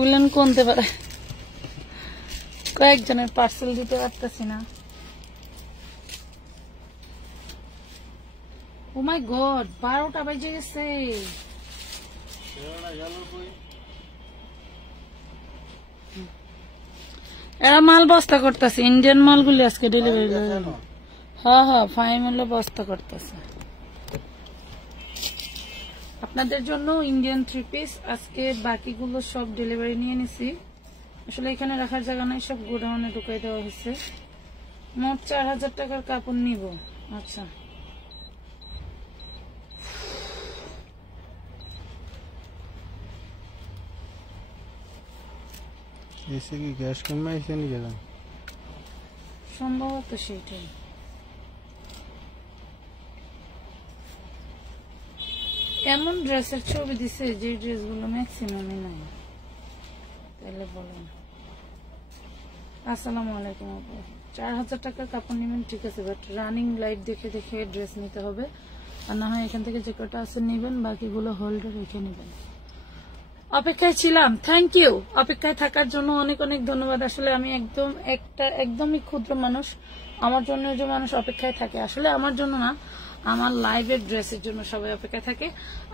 Woollen কোনতে পারে, কয়েকজনের parcel দিতে পারতেছি না। ও মাই গড, 12টা বাজে গেছে। এরা মাল বস্তা করতেছে, ইন্ডিয়ান মালগুলি আজকে ডেলিভারি। হ্যাঁ হ্যাঁ, ফাইম হলে বস্তা করতেছে আপনাদের জন্য ইন্ডিয়ান 3 পিস। আজকে বাকিগুলো সব ডেলিভারি নিয়ে নিছি। আসলে এখানে রাখার জায়গা নাই, সব গোডাউনে ঢুকাই দেওয়া হয়েছে। মোট 4000 টাকার কাপড় নিব। আচ্ছা, এসে কি গ্যাস কমাইছে নি গেলাম, সম্ভবত সেইটাই। এমন ড্রেসের ছবি দিছে যে ড্রেসগুলো ম্যাক্সিমামই নাই। তাহলে বলেন। আসসালামু আলাইকুম আপু, 4000 টাকার কাপড় নেবেন ঠিক আছে, বাট রানিং লাইট দেখে দেখে ড্রেস নিতে হবে। আর না হয় এখান থেকে যে কটা আছে নেবেন, বাকিগুলো হোল্ডার রেখে নেবেন। অপেক্ষায় ছিলাম, থ্যাংক ইউ। অপেক্ষায় থাকার জন্য অনেক অনেক ধন্যবাদ। আসলে আমি একদমই ক্ষুদ্র মানুষ, আমার জন্য যে মানুষ অপেক্ষায় থাকে, আসলে আমার জন্য না, আমার লাইভের ড্রেসের জন্য সবাই অপেক্ষায় থাকে।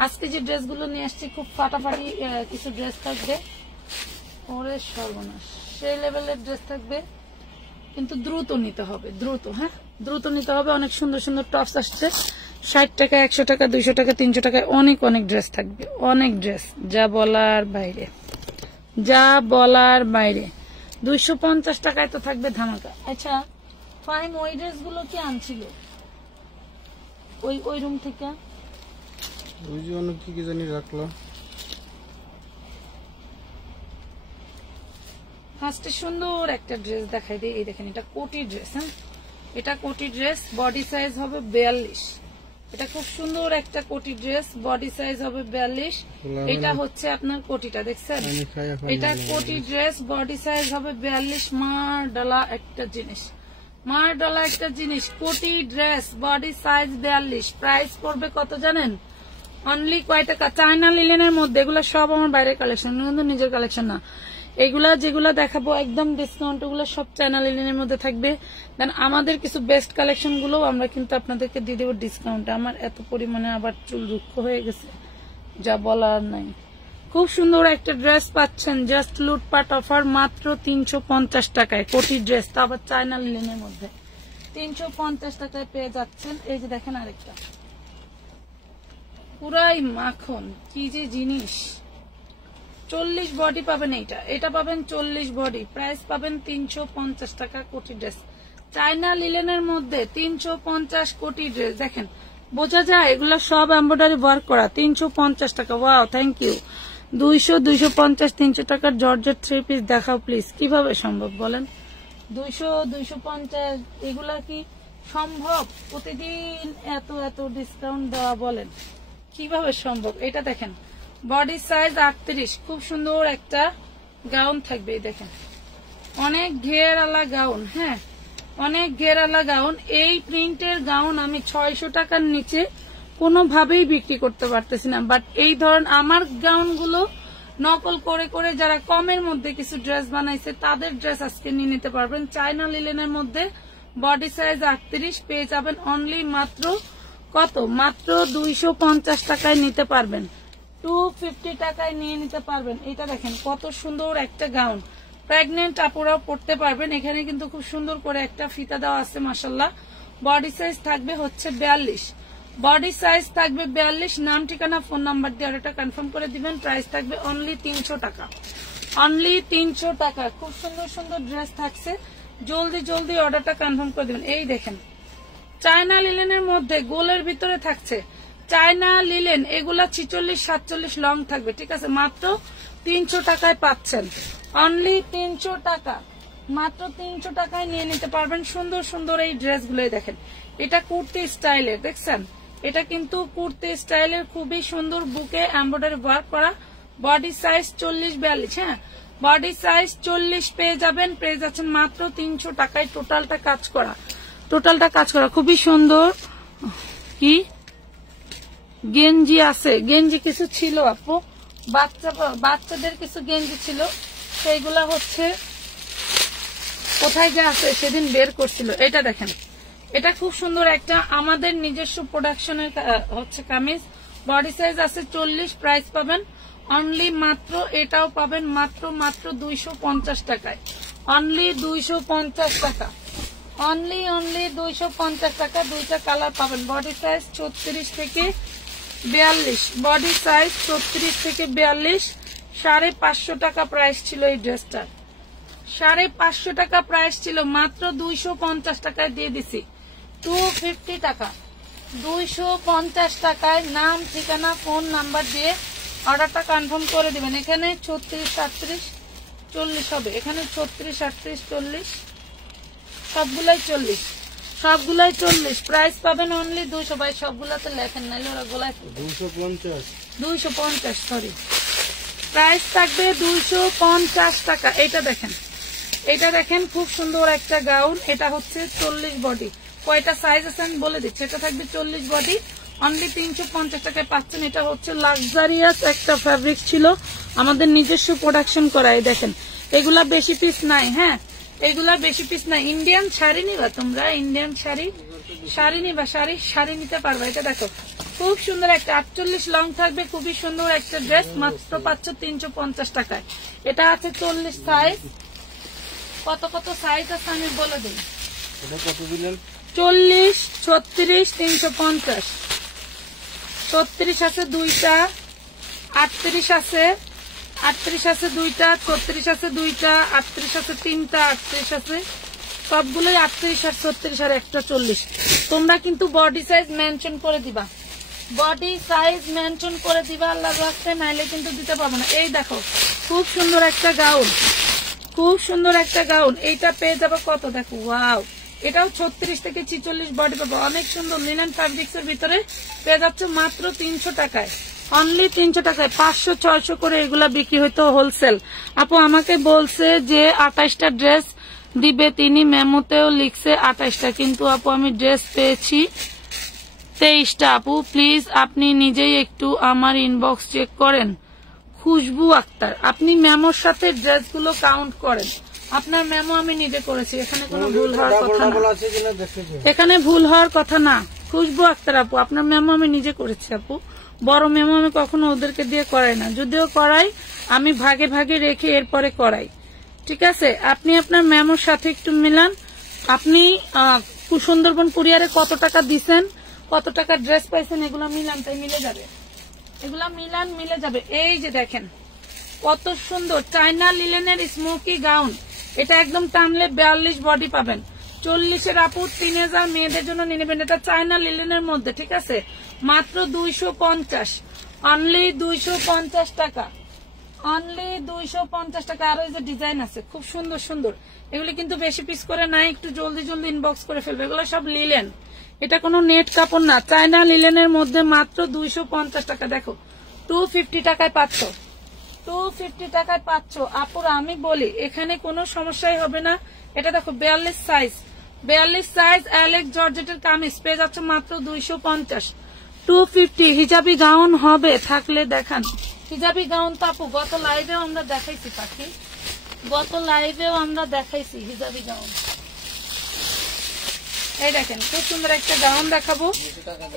আজকে যে ড্রেসগুলো নিয়ে আসছি খুব ফাটাফাটি কিছু ড্রেস থাকবে। ওরে সর্বনাশ, সেই লেভেলের ড্রেস থাকবে, কিন্তু দ্রুত নিতে হবে, দ্রুত। হ্যাঁ, দ্রুত নিতে হবে। অনেক সুন্দর সুন্দর টপস আসছে, 60 টাকা, 100 টাকা, 200 টাকা, 300 টাকায় অনেক অনেক ড্রেস থাকবে, অনেক ড্রেস, যা বলার বাইরে, যা বলার বাইরে। 250 টাকায় তো থাকবে ধামাকা। আচ্ছা ফাইন, ওই ড্রেসগুলো কি আনছিল ওই রুম থেকে? ওই যে অনেক কি জানি রাখলো। ফার্স্টে সুন্দর একটা ড্রেস দেখাই দিই। এই দেখেন, এটা কোটি ড্রেস। হ্যাঁ, এটা কোটি ড্রেস, বডি সাইজ হবে 42। এটা খুব সুন্দর একটা কোটি ড্রেস, বডি সাইজ হবে 42। এটা হচ্ছে আপনার কোটিটা, দেখছেন? এটা কোটি ড্রেস, বডি সাইজ হবে 42। মার ডালা একটা জিনিস, মার ডালা একটা জিনিস। কোটি ড্রেস, বডি সাইজ 42। প্রাইস পড়বে কত জানেন? অনলি কয় টাকা? চায়না লিলেনের মধ্যে। এগুলো সব আমার বাইরের কালেকশন, কিন্তু নিজের কালেকশন না। এগুলা যেগুলা দেখাবো একদম ডিসকাউন্ট, ওগুলো সব চায়না লিলেনের মধ্যে থাকবে। দেন আমাদের কিছু বেস্ট কালেকশন গুলো আমরা কিন্তু আপনাদেরকে দিয়ে দেবো ডিসকাউন্ট। আমার এত পরিমাণে আবার চুল রুক্ষ হয়ে গেছে, যা বলার নাই। খুব সুন্দর একটা ড্রেস পাচ্ছেন, জাস্ট লুটপাট অফার, মাত্র 350 টাকায়। কোটি ড্রেস, তা আবার চায়না লিলেনের মধ্যে 350 টাকায় পেয়ে যাচ্ছেন। এই যে দেখেন আরেকটা, পুরাই মাখন, কি যে জিনিস। 40 বডি পাবেন, এটা পাবেন 40 বডি। প্রাইস পাবেন 350 টাকা। কোটি ড্রেস, চায়না লিলেনের মধ্যে 350 কোটি ড্রেস। দেখেন, বোঝা যায় এগুলো সব এমব্রয়ডারি ওয়ার্ক করা। 350 টাকা। Wow, thank you. 200, 250, 300 টাকার জর্জেট 3 পিস দেখাও প্লিজ। কিভাবে সম্ভব বলেন? 200, 250, এগুলা কি সম্ভব? প্রতিদিন এত এত ডিসকাউন্ট দেওয়া, বলেন কিভাবে সম্ভব? এটা দেখেন, বডি সাইজ 38। খুব সুন্দর একটা গাউন থাকবে, দেখেন, অনেক ঘেরওয়ালা গাউন। হ্যাঁ, অনেক ঘেরওয়ালা গাউন। এই প্রিন্টের গাউন আমি 600 টাকার নিচে কোনোভাবেই বিক্রি করতে পারতেছি না। বাট এই ধরনের আমার গাউনগুলো নকল করে করে যারা কমের মধ্যে কিছু ড্রেস বানাইছে, তাদের ড্রেস আজকে নিয়ে নিতে পারবেন। চায়না লিলেনের মধ্যে বডি সাইজ 38 পেয়ে যাবেন অনলি মাত্র কত? মাত্র 250 টাকায় নিতে পারবেন, 250 টাকায় নিয়ে নিতে পারবেন। এটা দেখেন কত সুন্দর একটা গাউন, প্রেগনেন্ট আপুরাও পড়তে পারবেন। এখানে কিন্তু খুব সুন্দর করে একটা ফিতা দেওয়া আছে, মাশাআল্লাহ। বডি সাইজ থাকবে হচ্ছে 42, বডি সাইজ থাকবে 42। নাম, ঠিকানা, ফোন নাম্বার দিয়ে অর্ডারটা কনফার্ম করে দিবেন। প্রাইস থাকবে অনলি 300 টাকা, অনলি 300 টাকা। খুব সুন্দর সুন্দর ড্রেস থাকছে, জলদি জলদি অর্ডারটা কনফার্ম করে দিবেন। এই দেখেন, চায়না লিলেনের মধ্যে গোলের ভিতরে থাকছে চায়না লিলেন, এগুলা 46, 47 লং থাকবে, ঠিক আছে? মাত্র 300 টাকায় পাচ্ছেন, অনলি 300 টাকা, মাত্র 300 টাকায় নিয়ে নিতে পারবেন সুন্দর সুন্দর এই ড্রেসগুলোই। দেখেন, এটা কুর্তি স্টাইলের, দেখছেন? এটা কিন্তু কুর্তি স্টাইলের, খুবই সুন্দর, বুকে এমব্রয়ডারি ওয়ার্ক করা। Body size 40, 42। হ্যাঁ, বডি সাইজ 40 পেয়ে যাবেন, পেয়ে যাচ্ছেন মাত্র 300 টাকায়। টোটালটা কাজ করা, টোটালটা কাজ করা, খুবই সুন্দর। কি গেঞ্জি আছে, গেঞ্জি কিছু ছিল আপু, বাচ্চাদের কিছু গেঞ্জি ছিল, সেইগুলা হচ্ছে কোথায় যে আছে সেদিন বের করছিল। এটা দেখেন, এটা খুব সুন্দর একটা আমাদের নিজস্ব প্রোডাকশনের হচ্ছে কামিজ। বডি সাইজ আছে 40, প্রাইস পাবেন অনলি মাত্র, এটাও পাবেন মাত্র 250 টাকায়, অনলি 250 টাকা, অনলি 250 টাকা। দুইটা কালার পাবেন। বডি সাইজ 36 থেকে 42, বডি সাইজ 36 থেকে 42। 550 টাকা প্রাইস ছিল এই ড্রেসটার, 550 টাকা প্রাইস ছিল, মাত্র 250 টাকায় দিয়ে দিছি, 250 টাকা, 250 টাকায়। নাম, ঠিকানা, ফোন নাম্বার দিয়ে অর্ডারটা কনফার্ম করে দিবেন। এখানে 36, 38, 40 হবে, এখানে 36, 38, 40, সবগুলাই 40, সবগুলাই 40। প্রাইস পাবেন অনলি 200। ভাই সবগুলাতে লেখেন, নাইলে ওরা গোলায় 250, সরি। প্রাইস থাকবে 250 টাকা। এটা দেখেন, এটা দেখেন, খুব সুন্দর একটা গাউন। এটা হচ্ছে 40 বডি, কয়টা সাইজ আছে আমি বলে দিচ্ছি। এটা থাকবে 40 বডি, অনলি 350 টাকায় পাচ্ছেন। এটা হচ্ছে লাক্সারিয়াস একটা ফ্যাব্রিক ছিল, আমাদের নিজস্ব প্রোডাকশন করা। এই দেখেন, এগুলা বেশি পিস নাই, হ্যাঁ এগুলা বেশি পিস নাই। ইন্ডিয়ান শাড়ি নিবা তোমরা, ইন্ডিয়ান শাড়ি নিবা, শাড়ি নিতে পারবা। এটা দেখো, খুব সুন্দর একটা 48 লং থাকবে, খুবই সুন্দর একটা ড্রেস, মাত্র পাচ্ছ 350 টাকায়। এটা আছে 40 সাইজ। কত কত সাইজ আছে আমি বলে দিই। 40, 36, 350, 36 আছে দুইটা, 38 আছে, 38 আছে দুইটা, 36 আছে দুইটা, 38 আছে তিনটা, 38 আছে, সবগুলোই 38 আর 36 আর একটা 40। তোমরা কিন্তু বডি সাইজ মেনশন করে দিবা, বডি সাইজ মেনশন করে দিবা, আল্লাহ রাখতে, নাইলে কিন্তু দিতে পারবো না। এই দেখো, খুব সুন্দর একটা গাউন, খুব সুন্দর একটা গাউন। এইটা পেয়ে যাবে কত, দেখো, ওয়াও, এটাও 36 থেকে 46 বডি পাবো, অনেক সুন্দর লিনেন ফ্যাব্রিক্স এর ভিতরে পেয়ে যাচ্ছ মাত্র 300 টাকায়, অনলি 300 টাকায়। 500, 600 করে এগুলা বিক্রি হইতো হোলসেল। আপু আমাকে বলছে যে 28টা ড্রেস দিবে, তিনি মেমোতেও লিখছে 28টা, কিন্তু আপু আমি ড্রেস পেয়েছি 23টা। আপু প্লিজ আপনি নিজেই একটু আমার ইনবক্স চেক করেন। খুশবু আক্তার, আপনি মেমোর সাথে ড্রেসগুলো কাউন্ট করেন। আপনার মেমো আমি নিজে করেছি, এখানে কোনো ভুল হওয়ার কথা না, এখানে ভুল হওয়ার কথা না। খুশবু আক্তার আপু, আপনার মেমো আমি নিজে করেছি আপু, বড় মেমো আমি কখনো ওদেরকে দিয়ে করাই না, যদিও করাই আমি ভাগে ভাগে রেখে এরপরে করাই, ঠিক আছে। আপনি আপনার মেমোর সাথে একটু মিলান। আপনি সুন্দরবন কুরিয়ারে কত টাকা দিচ্ছেন, কত টাকা ড্রেস পাইছেন, এগুলো মিলান, তাই মিলে যাবে, এগুলা মিলান, মিলে যাবে। এই যে দেখেন কত সুন্দর চায়না লিলেনের স্মোকি গাউন, এটা একদম টানলে 42 বডি পাবেন। 40-এর আপু 3000 মেয়েদের জন্য নিয়ে নেবেন। এটা চায়না লিলেনের মধ্যে, ঠিক আছে, মাত্র 250, অনলি 250 টাকা, অনলি 250 টাকা। আরো এই যে ডিজাইন আছে খুব সুন্দর সুন্দর, এগুলি কিন্তু বেশি পিস করে নাই, একটু জলদি জলদি ইনবক্স করে ফেলবে। এগুলো সব লিলেন, এটা কোনো নেট কাপড় না, চায়না লিলেনের মধ্যে মাত্র 250 টাকা। দেখো 250 টাকায় পাচ্ছ, 250 টাকায় পাচ্ছ। আপুরা আমি বলি এখানে কোনো সমস্যাই হবে না। এটা দেখো 42 সাইজ, 42 সাইজ অ্যালেক্স জর্জেটের কামিজ পেয়ে যাচ্ছে মাত্র 250, 250। হিজাবি গাউন হবে থাকলে দেখান, হিজাবি গাউন তো আপু গত লাইভেও আমরা দেখাইছি, পাখি গত লাইভেও আমরা দেখাইছি হিজাবি গাউন। এই দেখেন খুব সুন্দর একটা গাউন দেখাবো,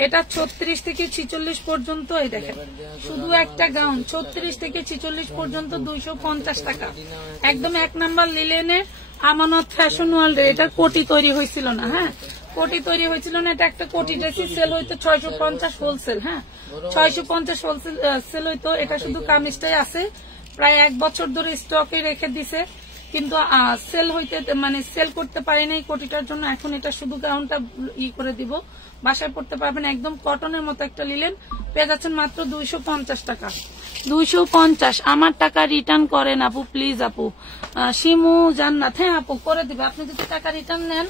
এটা 36 থেকে 46 পর্যন্ত। এই দেখেন শুধু একটা গাউন 36 থেকে 46 পর্যন্ত 250 টাকা, একদম 1 নাম্বার লিলেনের আমানত ফ্যাশন ওয়ার্ল্ড। এটা কোটি তৈরি হয়েছিল না, হ্যাঁ কোটি তৈরি হয়েছিল না, এটা একটা কোটি ড্রেসই সেল হইতো 650 হোলসেল, হ্যাঁ 650 হোলসেল সেল হইতো। এটা শুধু কামিজটাই আছে, প্রায় 1 বছর ধরে স্টকে রেখে দিছে, কিন্তু সেল হইতে মানে সেল করতে পারি নাই কোটিটার জন্য। এখন এটা শুধু গাউনটা করে দিব, বাসায় পড়তে পারবেন, একদম কটনের মতো একটা লিলেন পেয়ে যাচ্ছেন মাত্র 250 টাকা, 250। আমার টাকা রিটার্ন করেন আপু প্লিজ। আপু শিমু জান্নাত, হ্যাঁ আপু করে দিবে। আপনি যদি টাকা রিটার্ন নেন,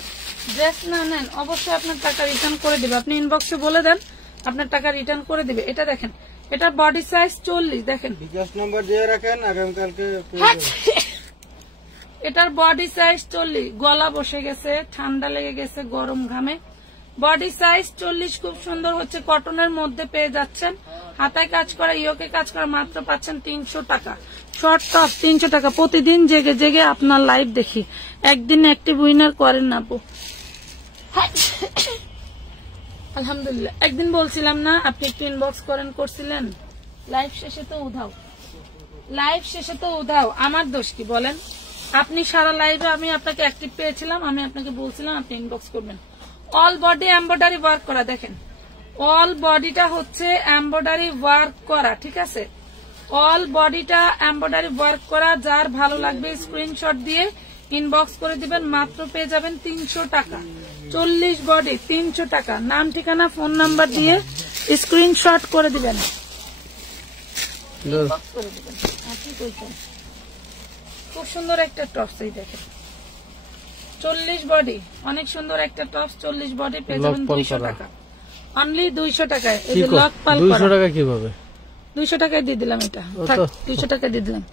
ড্রেস না নেন, অবশ্যই আপনার টাকা রিটার্ন করে দিবে। আপনি ইনবক্সে বলে দেন, আপনার টাকা রিটার্ন করে দিবে। এটা দেখেন, এটার বডি সাইজ 40, দেখেন বিকাশ নাম্বার দিয়ে রাখেন, আগামীকালকে এটার বডি সাইজ 40। গলা বসে গেছে, ঠান্ডা লেগে গেছে, গরম ঘামে বডি সাইজ 40, খুব সুন্দর হচ্ছে কটনের মধ্যে পেয়ে যাচ্ছেন। হাতায় কাজ করা, ইয়োকে কাজ করা, মাত্র পাচ্ছেন 300 টাকা। শর্ট টপ 300 টাকা। প্রতিদিন জেগে জেগে আপনার লাইভ দেখি, একদিন অ্যাক্টিভ উইনার করেন না আপু। আলহামদুলিল্লাহ। একদিন বলছিলাম না আপনি একটু ইনবক্স করেন, করছিলেন। লাইভ শেষে তো উধাও, লাইভ শেষে তো উধাও। আমার দোষ কি বলেন? আপনি সারা লাইভে আমি আপনাকে অ্যাক্টিভ পেয়েছিলাম, আমি আপনাকে বলছিলাম আপনি ইনবক্স করবেন। অল বডি এমব্রয়ডারি ওয়ার্ক করা, দেখেন অল বডিটা হচ্ছে এমব্রয়ডারি ওয়ার্ক করা, ঠিক আছে? অল বডিটা এমব্রয়ডারি ওয়ার্ক করা। যার ভালো লাগবে স্ক্রিনশট দিয়ে ইনবক্স করে দিবেন, মাত্র পেয়ে যাবেন 300 টাকা। 40 বডি 300 টাকা। নাম, ঠিকানা, ফোন নাম্বার দিয়ে স্ক্রিনশট করে দিবেন, ইনবক্স করে দিবেন। কি কইছেন? খুব সুন্দর একটা টপস, এই দেখেন 40 বডি, অনেক সুন্দর একটা টপস। 40 বডি পেয়ে যাবেন 200 টাকা, অনলি 200 টাকায়। এই যে লক পাল করা। 200 টাকা কিভাবে? 200 টাকায় দিয়ে দিলাম, এটা থাক, 200 টাকায় দিয়ে দিলাম।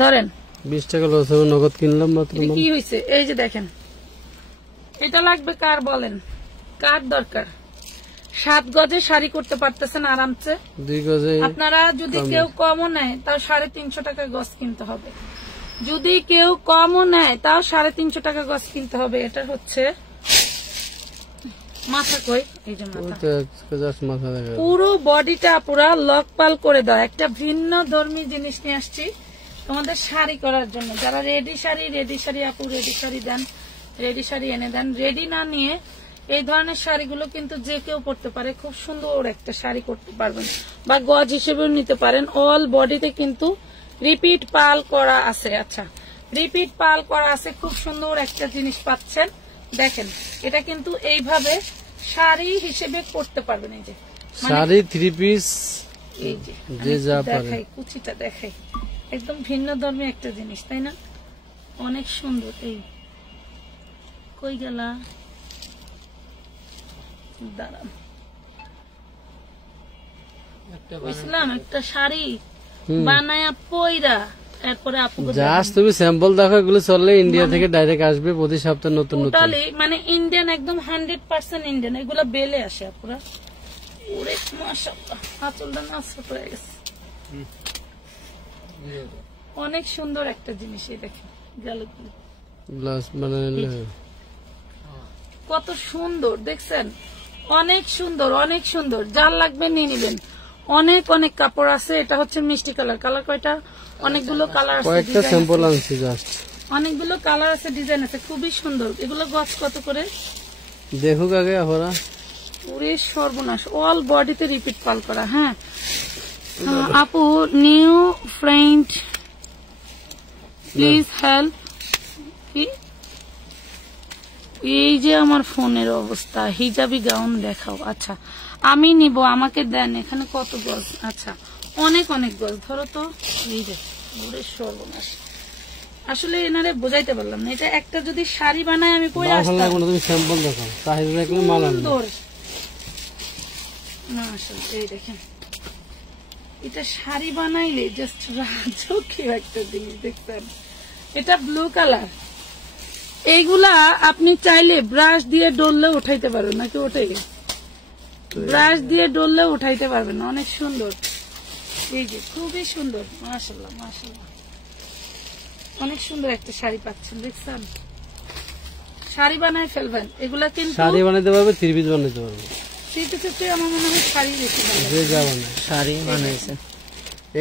ধরেন 20 টাকা লস হবে, নগদ কিনলাম মাত্র। কি হয়েছে? এই যে দেখেন, এটা লাগবে কার বলেন? কার দরকার? 7 গজে শাড়ি করতে পারতেছেন আরামসে। 2 গজে আপনারা যদি কেউ কমও নেয় তাও 350 টাকা গজ কিনতে হবে। যদি কেউ কমও নেয় তাও 350 টাকা গজ কিনতে হবে। এটা হচ্ছে মাথা, কই এই যে মাথা, পুরো বডিটা পুরা লক পাল করে দাও। একটা ভিন্ন ধর্মী জিনিস নিয়ে আসছি তোমাদের শাড়ি করার জন্য। যারা রেডি শাড়ি আপু রেডি শাড়ি দেন, রেডি শাড়ি এনে দেন। রেডি না নিয়ে এই ধরনের শাড়িগুলো কিন্তু যে কেউ পরতে পারে, খুব সুন্দর একটা শাড়ি করতে পারবেন, বা গজ হিসেবেও নিতে পারেন। অল বডিতে কিন্তু রিপিট পাল করা আছে। আচ্ছা, রিপিট পাল করা আছে, খুব সুন্দর একটা জিনিস পাচ্ছেন। দেখেন এটা কিন্তু এইভাবে শাড়ি হিসেবে পরতে পারবেন। এই যে শাড়ি 3 পিস, এই যে দেখাই, কুচিটা দেখাই, একদম ভিন্ন ধর্মী একটা জিনিস, তাই না? অনেক সুন্দর। এই কই গেলা, দাঁড়ান, বুঝলাম একটা শাড়ি বানায়া পয়রা, এরপরে আপুকে জাস্ট তুমি স্যাম্পল দেখো। এগুলো চললে ইন্ডিয়া থেকে ডাইরেক্ট আসবে প্রতি সপ্তাহে নতুন নতুন। টোটালি মানে ইন্ডিয়ান, একদম 100% ইন্ডিয়ান। এগুলো বেলে আসে আপুরা। ওরে মাশাআল্লাহ, আঁচলটা নাচড় হয়ে গেছে। অনেক সুন্দর একটা জিনিস। এই দেখেন গালগুলো গ্লাস বানালে কত সুন্দর, দেখছেন? অনেক সুন্দর, অনেক সুন্দর। যার লাগবে নিয়ে নিবেন। অনেক অনেক কাপড় আছে। এটা হচ্ছে মিষ্টি কালার। কালার কয়টা? অনেকগুলো কালার আছে, কয়েকটা স্যাম্পল আনছি জাস্ট। অনেকগুলো কালার আছে, ডিজাইন আছে, খুবই সুন্দর। এগুলো গজ কত করে দেখুক আগে আপনারা। পুরে সর্বনাশ। অল বডিতে রিপিট পাল করা। হ্যাঁ আপু, নিউ ফ্রেন্ড প্লিজ হেল্প। কি এই যে আমার ফোনের অবস্থা, হিজাবি গাউন দেখাও। আচ্ছা আমি নিব, আমাকে দেন। এখানে কত গজ? আচ্ছা অনেক অনেক গজ। ধরো তো, এই যে পুরে সর্বনাশ। আসলে এনারে বোঝাইতে পারলাম না। এটা একটা যদি শাড়ি বানায় আমি পরে আসতাম। তুমি স্যাম্পল দেখো, চাহিদা দেখলে মাল আনবে। সুন্দর মাশাআল্লাহ। এই দেখেন, এটা শাড়ি বানাইলে জাস্ট রাজকীয় একটা জিনিস। দেখছেন? এটা ব্লু কালার। এইগুলা আপনি চাইলে ব্রাশ দিয়ে ডললে উঠাইতে পারবেন, নাকি ওঠে? ব্রাশ দিয়ে ডললে উঠাইতে পারবেন। অনেক সুন্দর। এই যে খুবই সুন্দর, মাশাআল্লাহ মাশাআল্লাহ। অনেক সুন্দর একটা শাড়ি পাচ্ছেন, দেখছেন? শাড়ি বানায় ফেলবেন। এগুলা কিন্তু শাড়ি বানাইতে পারবে, 3 পিস বানাইতে পারবে। 3 পিসে আমার মনে হয় শাড়ি বেশি ভালো। যে যা বানায় শাড়ি বানাইছে।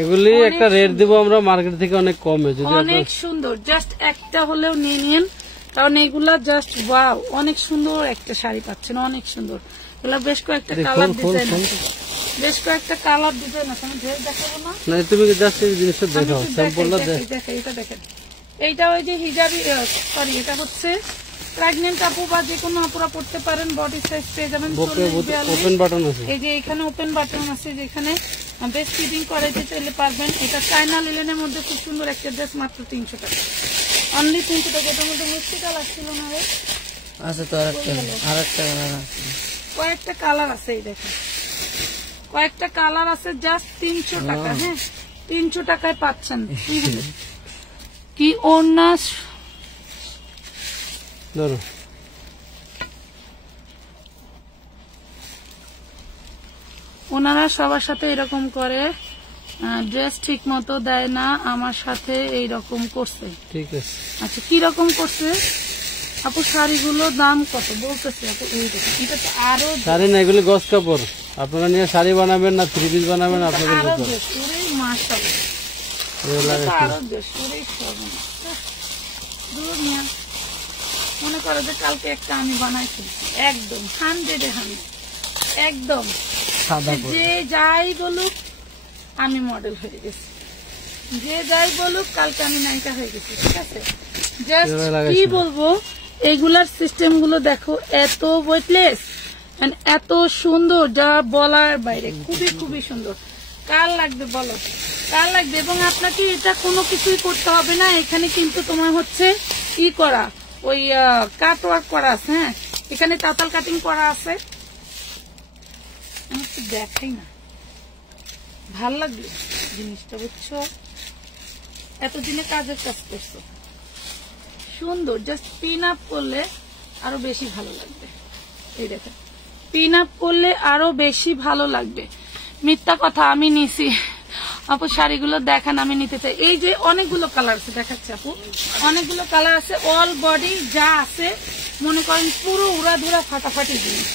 এগুলি একটা রেট দেব আমরা মার্কেট থেকে অনেক কমে। যদি অনেক সুন্দর, জাস্ট একটা হলেও নিয়ে নিন, কারণ এগুলা জাস্ট ওয়াও। অনেক সুন্দর একটা শাড়ি পাচ্ছেন, অনেক সুন্দর। এগুলা বেশ কয়েকটা কালার ডিজাইন আছে, বেশ কয়েকটা কালার ডিজাইন আছে। আমি ড্রেস দেখাবো না, না তুমি জাস্ট এই জিনিসটা দেখাও, স্যাম্পলটা দেখেন। এটা দেখেন, এইটা ওই যে হিজাবি, সরি এটা হচ্ছে প্রেগনেন্ট আপু বা যে কোনো আপুরা পড়তে পারেন। বডি সাইজ পেয়ে যাবেন 40-42। ওপেন বাটন আছে। এই যে এখানে ওপেন বাটন আছে, যেখানে বেস্ট ফিটিং করাইতে চাইলে পারবেন। এটা চায়না লিলেনের মধ্যে খুব সুন্দর একটা ড্রেস, মাত্র 300 টাকা, অনলি 300 টাকা। এটার মধ্যে মিষ্টি কালার ছিল না রে? আচ্ছা, তো আরেকটা কালার আছে, কয়েকটা কালার আছে। এই দেখেন কয়েকটা কালার আছে, জাস্ট 300 টাকা। হ্যাঁ 300 টাকায় পাচ্ছেন। কি ওড়না ধরো, ওনারা সবার সাথে এরকম করে, ড্রেস ঠিক মতো দেয় না, আমার সাথে এইরকম করছে। ঠিক আছে, আচ্ছা কি রকম করছে আপু? শাড়িগুলো দাম কত বলতেছে আপু? এই দেখুন, এটা তো আরো শাড়ি না, এগুলি গজ কাপড়। আপনারা নিয়ে শাড়ি বানাবেন না থ্রি পিস বানাবেন আপনাদের আরো ব্যাপার। বেশ, ওরে মাশাআল্লাহ, এগুলা এটা তো আরো বেশ, ওরে সর্বনাশ। দূর মিয়া, মনে করো যে কালকে একটা আমি বানাইছি, একদম 100 একদম সাদা পরে। যে যাই বলুক আমি মডেল হয়ে গেছি, যে যাই বলুক কালকে আমি নায়িকা হয়ে গেছি, ঠিক আছে? জাস্ট কি বলবো, এইগুলার সিস্টেম গুলো দেখো, এত ওয়েটলেস এন্ড এত সুন্দর, যা বলার বাইরে, খুবই খুবই সুন্দর। কার লাগবে বলো, কার লাগবে? এবং আপনাকে এটা কোনো কিছুই করতে হবে না, এখানে কিন্তু তোমার হচ্ছে ই করা, ওই কাট ওয়ার্ক করা আছে। হ্যাঁ, এখানে তাতাল কাটিং করা আছে। আমি তো দেখাই না, ভাল লাগবে জিনিসটা, বুঝছো? এতদিনে কাজের কাজ করছো, সুন্দর। জাস্ট পিন আপ করলে আরো বেশি ভালো লাগবে। এই দেখেন, পিন আপ করলে আরো বেশি ভালো লাগবে। মিথ্যা কথা, আমি নিছি আপু, শাড়িগুলো দেখান, আমি নিতে চাই। এই যে অনেকগুলো কালার আছে, দেখাচ্ছে আপু, অনেকগুলো কালার আছে। অল বডি যা আছে মনে করেন পুরো উড়াধুরা ফাটাফাটি জিনিস,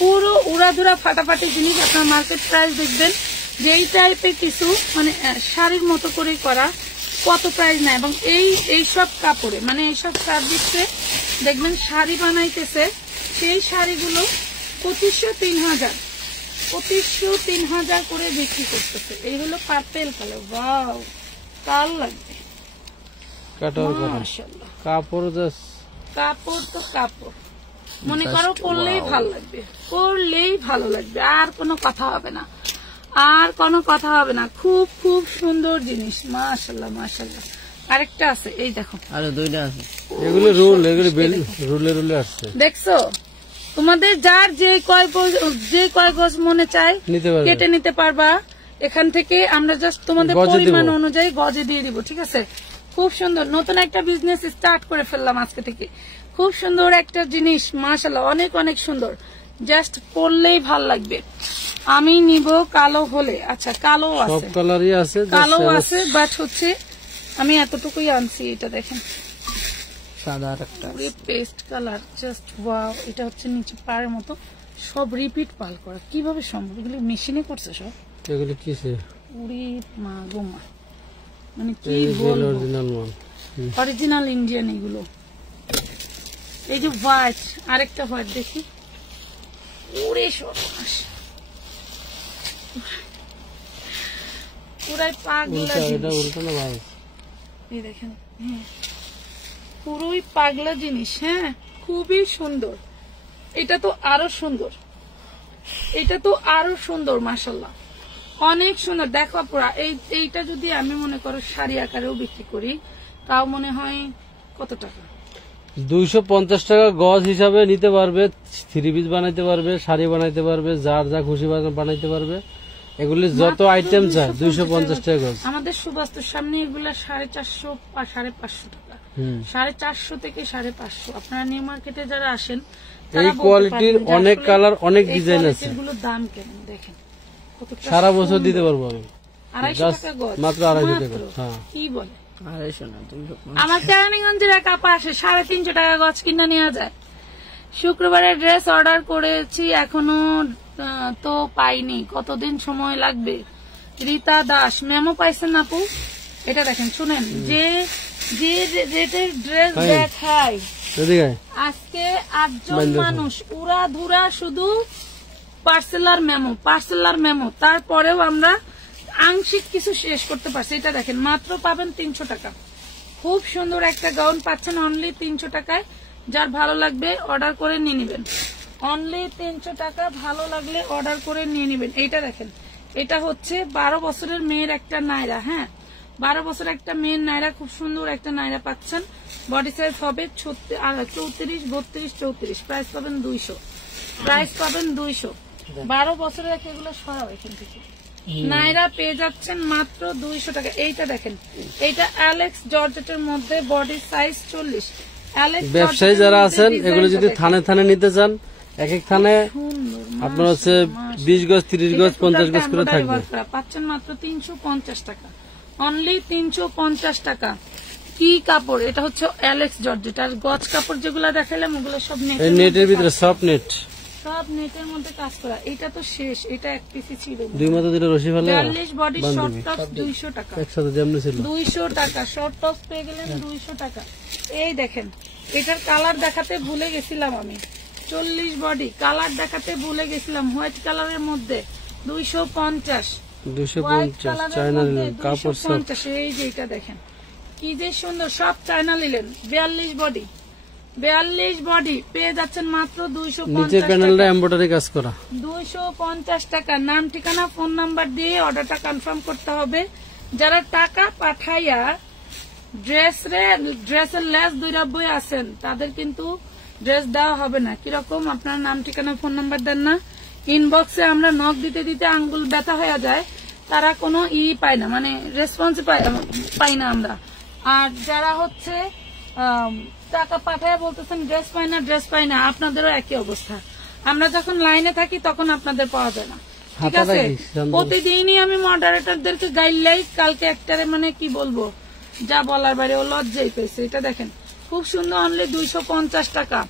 পুরো উড়াধুরা ফাটাফাটি জিনিস। আপনার মার্কেট প্রাইস দেখবেন যে এই টাইপের কিছু মানে শাড়ির মতো করে করা, কত প্রাইস না। এবং এই সব কাপড়ে মানে এইসব ফ্যাব্রিক্সে দেখবেন শাড়ি বানাইতেছে, সেই শাড়িগুলো 2500-3000 2500-3000 করে বিক্রি করতেছে। এই হলো পার্পেল কালার, ওয়াও, কাল লাগবে মাশাআল্লাহ। কাপড় জাস্ট, কাপড় তো কাপড়, মনে করো পরলেই ভালো লাগবে, পরলেই ভালো লাগবে, আর কোনো কথা হবে না, আর কোনো কথা হবে না। খুব খুব সুন্দর জিনিস, মাশাআল্লাহ মাশাআল্লাহ। আরেকটা আছে, এই দেখো, আরে দুইটা আছে। এগুলো রোল, এগুলো রুলে রুলে আসছে, দেখছো? তোমাদের যার যে কয় গজ মনে চায় কেটে নিতে পারবা এখান থেকে। আমরা জাস্ট তোমাদের পরিমাণ অনুযায়ী গজে দিয়ে দিব, ঠিক আছে? খুব সুন্দর, নতুন একটা বিজনেস স্টার্ট করে ফেললাম আজকে থেকে। খুব সুন্দর একটা জিনিস, মাশাআল্লাহ, অনেক অনেক সুন্দর, জাস্ট পরলেই ভাল লাগবে। আমি নিব কালো হলে। আচ্ছা, কালো আছে, সব কালারই আছে, কালো আছে, বাট হচ্ছে আমি এতটুকুই আনছি। এটা দেখেন, সাদা একটা পেস্ট কালার, জাস্ট ওয়াও। এটা হচ্ছে নিচে পাড়ের মতো, সব রিপিট পাল করা, কিভাবে সম্ভব? এগুলো মেশিনে করছে সব। এগুলো কিসে? উড়ি মা গো মা, মানে কি বলবো, অরিজিনাল ইন্ডিয়ান এগুলো। এই যে হোয়াইট, আরেকটা হোয়াইট দেখি, উড়ে সর্বনাশ, পুরাই পাগলা জিনিস। এই দেখেন, হ্যাঁ পুরোই পাগলা জিনিস, হ্যাঁ খুবই সুন্দর। এটা তো আরো সুন্দর, এটা তো আরো সুন্দর, মাশাআল্লাহ, অনেক সুন্দর। দেখো পুরা এইটা যদি আমি মনে করো শাড়ি আকারেও বিক্রি করি, তাও মনে হয় কত টাকা? 250 টাকা গজ হিসাবে নিতে পারবে, থ্রি পিস বানাইতে পারবে, শাড়ি বানাইতে পারবে, যার যা খুশি বানাইতে পারবে। এগুলি যত আইটেম চায় 250 টাকা গজ। আমাদের সুবাস্তুর সামনে এগুলা 450 বা 550 টাকা, 450 থেকে 550। আপনারা নিউ মার্কেটে যারা আসেন, এই কোয়ালিটির অনেক কালার, অনেক ডিজাইন আছে। এগুলোর দাম কেমন দেখেন, সারা বছর দিতে পারবো আমি, 250 টাকা গজ, মাত্র 250 টাকা। হ্যাঁ, কি বলে? 250 না, 250। আমার কেরানীগঞ্জের এক আপা আসে, 350 টাকা গজ কিনা নেওয়া যায়। শুক্রবারের ড্রেস অর্ডার করেছি, এখনো তো পাইনি, কতদিন সময় লাগবে? রীতা দাস, মেমো পাইছেন আপু? এটা দেখেন, শুনেন, যে যে রেটের ড্রেস দেখায় আজকে 8 জন মানুষ, উড়া ধুরা শুধু পার্সেলার মেমো, তারপরেও আমরা আংশিক কিছু শেষ করতে পারছি। এটা দেখেন, মাত্র পাবেন 300 টাকা। খুব সুন্দর একটা গাউন পাচ্ছেন অনলি 300 টাকায়। যার ভালো লাগবে অর্ডার করে নিয়ে নেবেন, অনলি 300 টাকা। ভালো লাগলে অর্ডার করে নিয়ে নেবেন। এইটা দেখেন, এটা হচ্ছে 12 বছরের মেয়ের একটা নায়রা। হ্যাঁ, 12 বছরের একটা মেয়ের নায়রা, খুব সুন্দর একটা নায়রা পাচ্ছেন। বডি সাইজ হবে 34, 32, 34। প্রাইস পাবেন 200, প্রাইস পাবেন 200। 12 বছরের এগুলো সরাও এখান থেকে। নায়রা পেয়ে যাচ্ছেন মাত্র 200 টাকা। এইটা দেখেন, এইটা অ্যালেক্স জর্জেটের মধ্যে, বডি সাইজ 40। ব্যবসায়ী যারা আছেন এগুলো যদি থানে থানে নিতে চান, এক এক থানে সুন্দর আপনার হচ্ছে 20 গজ 30 গজ 50 গজ করে থাকবে। পাচ্ছেন মাত্র 350 টাকা, অনলি 350 টাকা। কি কাপড় এটা? হচ্ছে অ্যালেক্স জর্জেট। আর গজ কাপড় যেগুলো দেখাইলাম ওগুলো সব নেটের ভিতরে সফট নেট, সব নেটের মধ্যে কাজ করা। এটা তো শেষ, এটা এক পিসি ছিল। দুই মাথা দুটো রশি ফেলে 42 বডি শর্ট টপস 200 টাকা, একসাথে যেমন ছিল 200 টাকা। শর্ট টপস পেয়ে গেলেন 200 টাকা। এই দেখেন, এটার কালার দেখাতে ভুলে গেছিলাম আমি। 40 বডি কালার দেখাতে ভুলে গেছিলাম। হোয়াইট কালারের মধ্যে 250, 250 চায়না লিলেন কাপড় সব। 250। এই যে এটা দেখেন কি যে সুন্দর, সব চায়না লিলেন। 42 বডি, 42 বডি পেয়ে যাচ্ছেন মাত্র 250 নিচের প্যানেলটা এমব্রয়ডারি কাজ করা, 250 টাকা। নাম ঠিকানা ফোন নাম্বার দিয়ে অর্ডারটা কনফার্ম করতে হবে। যারা টাকা পাঠাইয়া ড্রেসের লেস 290 আছেন তাদের কিন্তু ড্রেস দেওয়া হবে না। কিরকম? আপনার নাম ঠিকানা ফোন নাম্বার দেন না, ইনবক্সে আমরা নক দিতে দিতে আঙ্গুল ব্যথা হয়ে যায়, তারা কোনো পায় না, মানে রেসপন্স পাই না আমরা। আর যারা হচ্ছে টাকা পাঠায় বলতেছেন ড্রেস পাই না, আপনাদেরও একই অবস্থা। আমরা যখন লাইনে থাকি তখন আপনাদের পাওয়া যায় না, ঠিক আছে? প্রতিদিনই আমি মডারেটরদেরকে গাইডলাইন, কালকে একটারে মানে কি বলবো, যা বলার বাইরে, ও লজ্জাই পেয়েছে। এটা দেখেন খুব সুন্দর, অনলি 250 টাকা।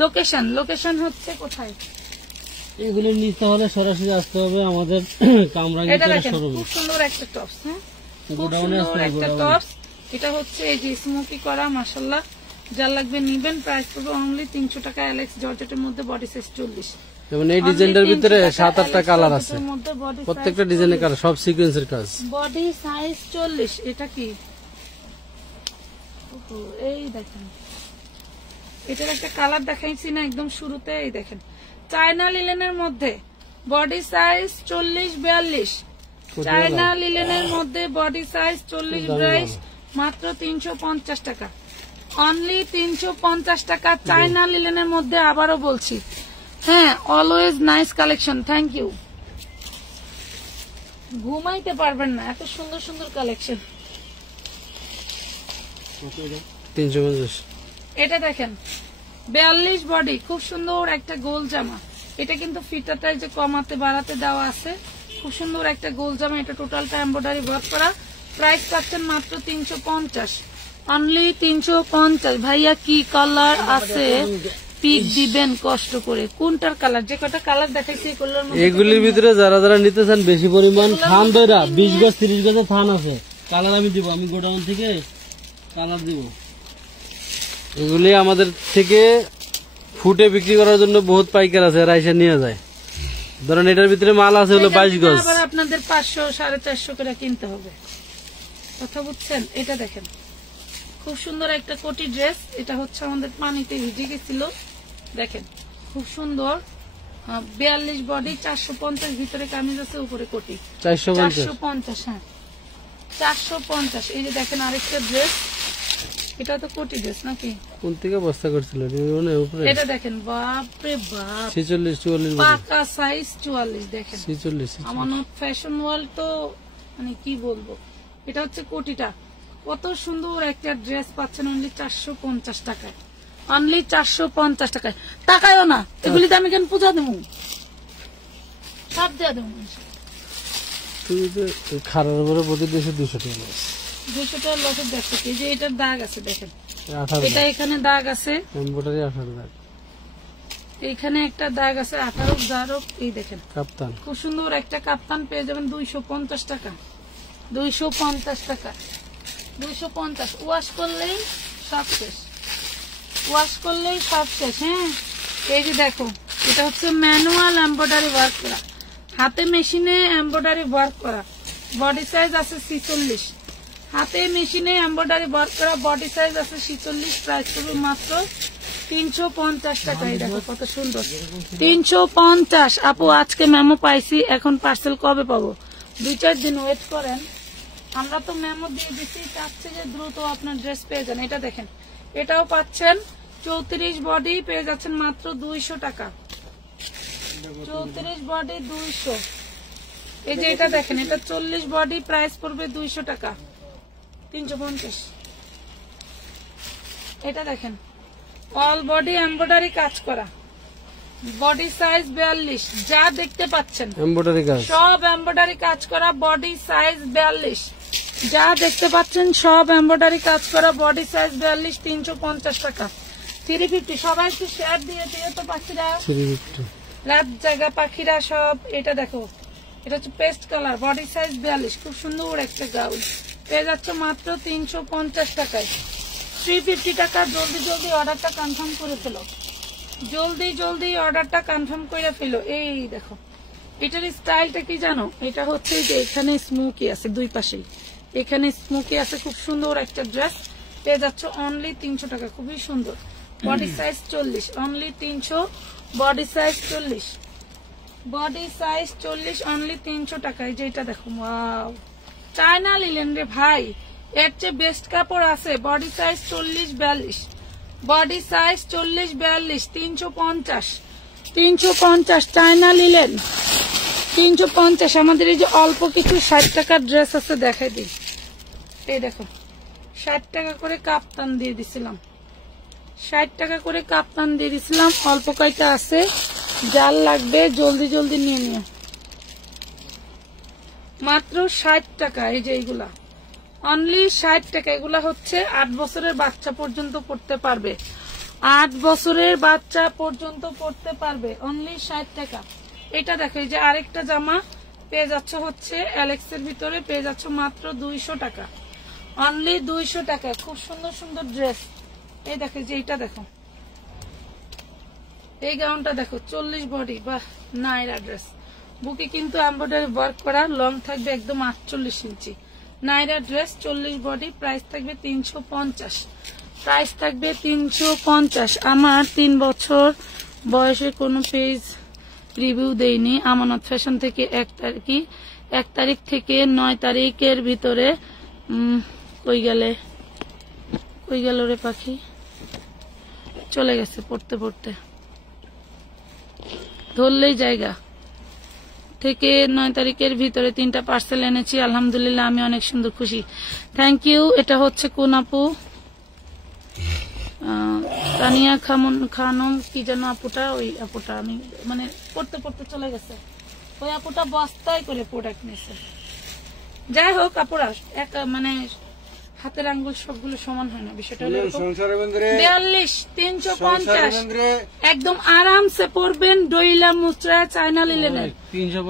লোকেশন হচ্ছে কোথায়? এগুলো নিতে হলে সরাসরি আসতে হবে আমাদের কামরাঙ্গীর শোরুমে। খুব সুন্দর একটা টপস, হ্যাঁ খুব সুন্দর একটা টপস। এটা হচ্ছে এই যে স্মোকি করা, মাশাআল্লাহ। যার লাগবে নিবেন। প্রাইস পড়বে অনলি 300 টাকা। অ্যালেক্স জর্জেটের মধ্যে বডি সাইজ 40। যেমন এই ডিজাইনটার ভিতরে 7-8টা কালার আছে, প্রত্যেকটা ডিজাইনের কালার, সব সিকোয়েন্সের কাজ। Body size 40। এটা কি? এই দেখেন, এটার একটা কালার দেখাইছি না একদম শুরুতে? এই দেখেন, চায়না লিলেনের মধ্যে বডি সাইজ 40-42। চায়না লিলেনের মধ্যে বডি সাইজ 40-42, মাত্র 350 টাকা, অনলি 350 টাকা। চায়না লিলেনের মধ্যে আবারও বলছি, হ্যাঁ always nice collection. Thank you. ঘুমাইতে পারবেন না, এত সুন্দর সুন্দর কালেকশন। 350। এটা দেখেন 42 বডি, খুব সুন্দর একটা গোল জামা। এটা কিন্তু ফিতাটা যে কমাতে বাড়াতে দেওয়া আছে, খুব সুন্দর একটা গোল জামা। এটা টোটালটা এমব্রয়ডারি ওয়ার্ক করা। প্রাইস পাচ্ছেন মাত্র 350, অনলি 350। ভাইয়া কি কালার আছে পিক দিবেন কষ্ট করে? কোনটার কালার? যে কটা কালার দেখাইছি এগুলির ভিতরে যারা যারা নিতে চান বেশি পরিমাণ থান দইরা 20 গজ 30 গজের থান আছে, কালার আমি দিব, আমি গোডাউন থেকে কালার দিব। এগুলি আমাদের থেকে ফুটে বিক্রি করার জন্য বহুত পাইকার আছে, এরা এসে নিয়ে যায়। ধরেন এটার ভিতরে মাল আছে হলো 22 গজ, আবার আপনাদের 500-450 করে কিনতে হবে, কথা বুঝছেন? এটা দেখেন খুব সুন্দর একটা কোটি ড্রেস। এটা হচ্ছে আমাদের পানিতে ভিজে গেছিল, দেখেন খুব সুন্দর। 42 বডি, 450 ভিতরে কামিজ আছে, উপরে কোটি 450। হ্যাঁ 450। এই যে দেখেন আরেকটা ড্রেস, এটা তো কোটি ড্রেস নাকি? কোন থেকে বস্তা করছিল এটা দেখেন, বাপরে বাপ, 46-44 পাকা সাইজ 44। দেখেন 46। আমার ফ্যাশন ওয়ার্ল্ড তো মানে কি বলবো। এটা হচ্ছে কোটিটা। কত সুন্দর একটা ড্রেস পাচ্ছেন অনলি 450 টাকায়, অনলি 450 টাকায়। টাকায়ও না, এগুলিতে আমি কেন পূজা দেবো, সব দেওয়া দেবো। তুমি তো খারাপ উপরে প্রতি 200 টাকা 200 টাকা লসের দেখতে। এই যে এটার দাগ আছে দেখেন, এটা এখানে দাগ আছে, এমব্রয়ডারি 18 দাগ, এইখানে একটা দাগ আছে 18 দাগ। এই দেখেন কাপ্তান, খুব সুন্দর একটা কাপ্তান পেয়ে যাবেন 250 টাকা, 250 টাকা, 250। ওয়াশ করলেই সব শেষ, ওয়াশ করলেই সব শেষ। হ্যাঁ এই যে দেখো, এটা হচ্ছে ম্যানুয়াল এমব্রয়ডারি ওয়ার্ক করা, হাতে মেশিনে এমব্রয়ডারি ওয়ার্ক করা। বডি সাইজ আছে 46, হাতে মেশিনে এমব্রয়ডারি ওয়ার্ক করা, বডি সাইজ আছে 46। প্রাইস করবে মাত্র 350 টাকা। এই দেখো কত সুন্দর, 350। আপু আজকে মেমো পাইছি, এখন পার্সেল কবে পাবো? 2-4 দিন ওয়েট করেন। আমরা তো মেমো দিয়ে দিচ্ছি, চাচ্ছি যে দ্রুত আপনার ড্রেস পেয়ে যান। এটা দেখেন, এটাও পাচ্ছেন 34 বডি, পেয়ে যাচ্ছেন মাত্র 200 টাকা, 34 বডি 200। এই যে এটা দেখেন, এটা 40 বডি, প্রাইস পড়বে 200 টাকা, 350। এটা দেখেন অল বডি এমব্রয়ডারি কাজ করা, বডি সাইজ 42, যা দেখতে পাচ্ছেন এমব্রয়ডারি কাজ, সব এমব্রয়ডারি কাজ করা। বডি সাইজ 42, যা দেখতে পাচ্ছেন সব এমব্রয়ডারি কাজ করা। বডি সাইজ 42, 350 টাকা। 350 সবাই একটু শেয়ার দিয়ে দিয়ে তো পাখিরা, 350 রাত জায়গা পাখিরা সব। এটা দেখো, এটা হচ্ছে পেস্ট কালার, বডি সাইজ 42, খুব সুন্দর একটা গাউন পেয়ে যাচ্ছে মাত্র 350 টাকায়। 350 টাকা। জলদি জলদি অর্ডারটা কনফার্ম করে ফেলো, জলদি জলদি অর্ডারটা কনফার্ম করে ফেলো। এই দেখো, এটার স্টাইলটা কি জানো? এটা হচ্ছে যে এখানে স্মোকি আছে দুই পাশেই, এখানে স্মোকি আছে, খুব সুন্দর একটা ড্রেস পেয়ে যাচ্ছ অনলি 300 টাকা। খুবই সুন্দর। Body size 40, only 300। Body size 40, body size 40, only 300 টাকায়। যেটা দেখো, ওয়াও, চায়না লিলেন রে ভাই, এর চেয়ে বেস্ট কাপড় আছে। Body size 40, 42, body size 40, 42, 350, 350 China linen 350। আমাদের এই যে অল্প কিছু 60 টাকার ড্রেস আছে, দেখাই দিই। এই দেখো, 60 টাকা করে কাপ্তান দিয়ে দিছিলাম, 60 টাকা করে কাপ্তান দিয়ে দিছিলাম। অল্প কয়টা আছে, যার লাগবে জলদি জলদি নিয়ে নিও। মাত্র 60 টাকা। এই যে এইগুলা অনলি 60 টাকা। এগুলা হচ্ছে 8 বছরের বাচ্চা পর্যন্ত পড়তে পারবে, 8 বছরের বাচ্চা পর্যন্ত পড়তে পারবে, অনলি 60 টাকা। এটা দেখো, এই যে আরেকটা জামা পেয়ে যাচ্ছ হচ্ছে অ্যালেক্স এর ভিতরে, পেয়ে যাচ্ছ মাত্র 200 টাকা, অনলি 200 টাকা। খুব সুন্দর সুন্দর ড্রেস। এই দেখো, যে এইটা দেখো, এই গাউনটা দেখো, 40 বডি, বাহ, নাইরা ড্রেস। বুকে কিন্তু এমব্রয়ডারি ওয়ার্ক করা, লং থাকবে একদম 48 ইঞ্চি। নাইরা ড্রেস, 40 বডি, প্রাইস থাকবে 350, প্রাইস থাকবে 350। আমার 3 বছর বয়সে কোনো পেজ রিভিউ দেইনি। আমানত ফ্যাশন থেকে 1 তারিখ থেকে 9 তারিখের ভিতরে কই গেল রে পাখি, চলে গেছে পড়তে পড়তে, ধরলেই জায়গা থেকে 9 তারিখের ভিতরে 3টা পার্সেল এনেছি। আলহামদুলিল্লাহ, আমি অনেক সুন্দর খুশি। Thank you. এটা হচ্ছে কোন আপু, তানিয়া খানম কি যেন আপুটা, ওই আপুটা আমি মানে পড়তে পড়তে চলে গেছে। ওই আপুটা বস্তায় করে প্রোডাক্ট নিয়েছে। যাই হোক, আপুরা এক মানে হাতের আঙ্গুল সবগুলো সমান হয় না, বিষয়টা হলো 42, 350, একদম আরামসে পরবেন। ডইলা মুচড়া চায়না লিলেনের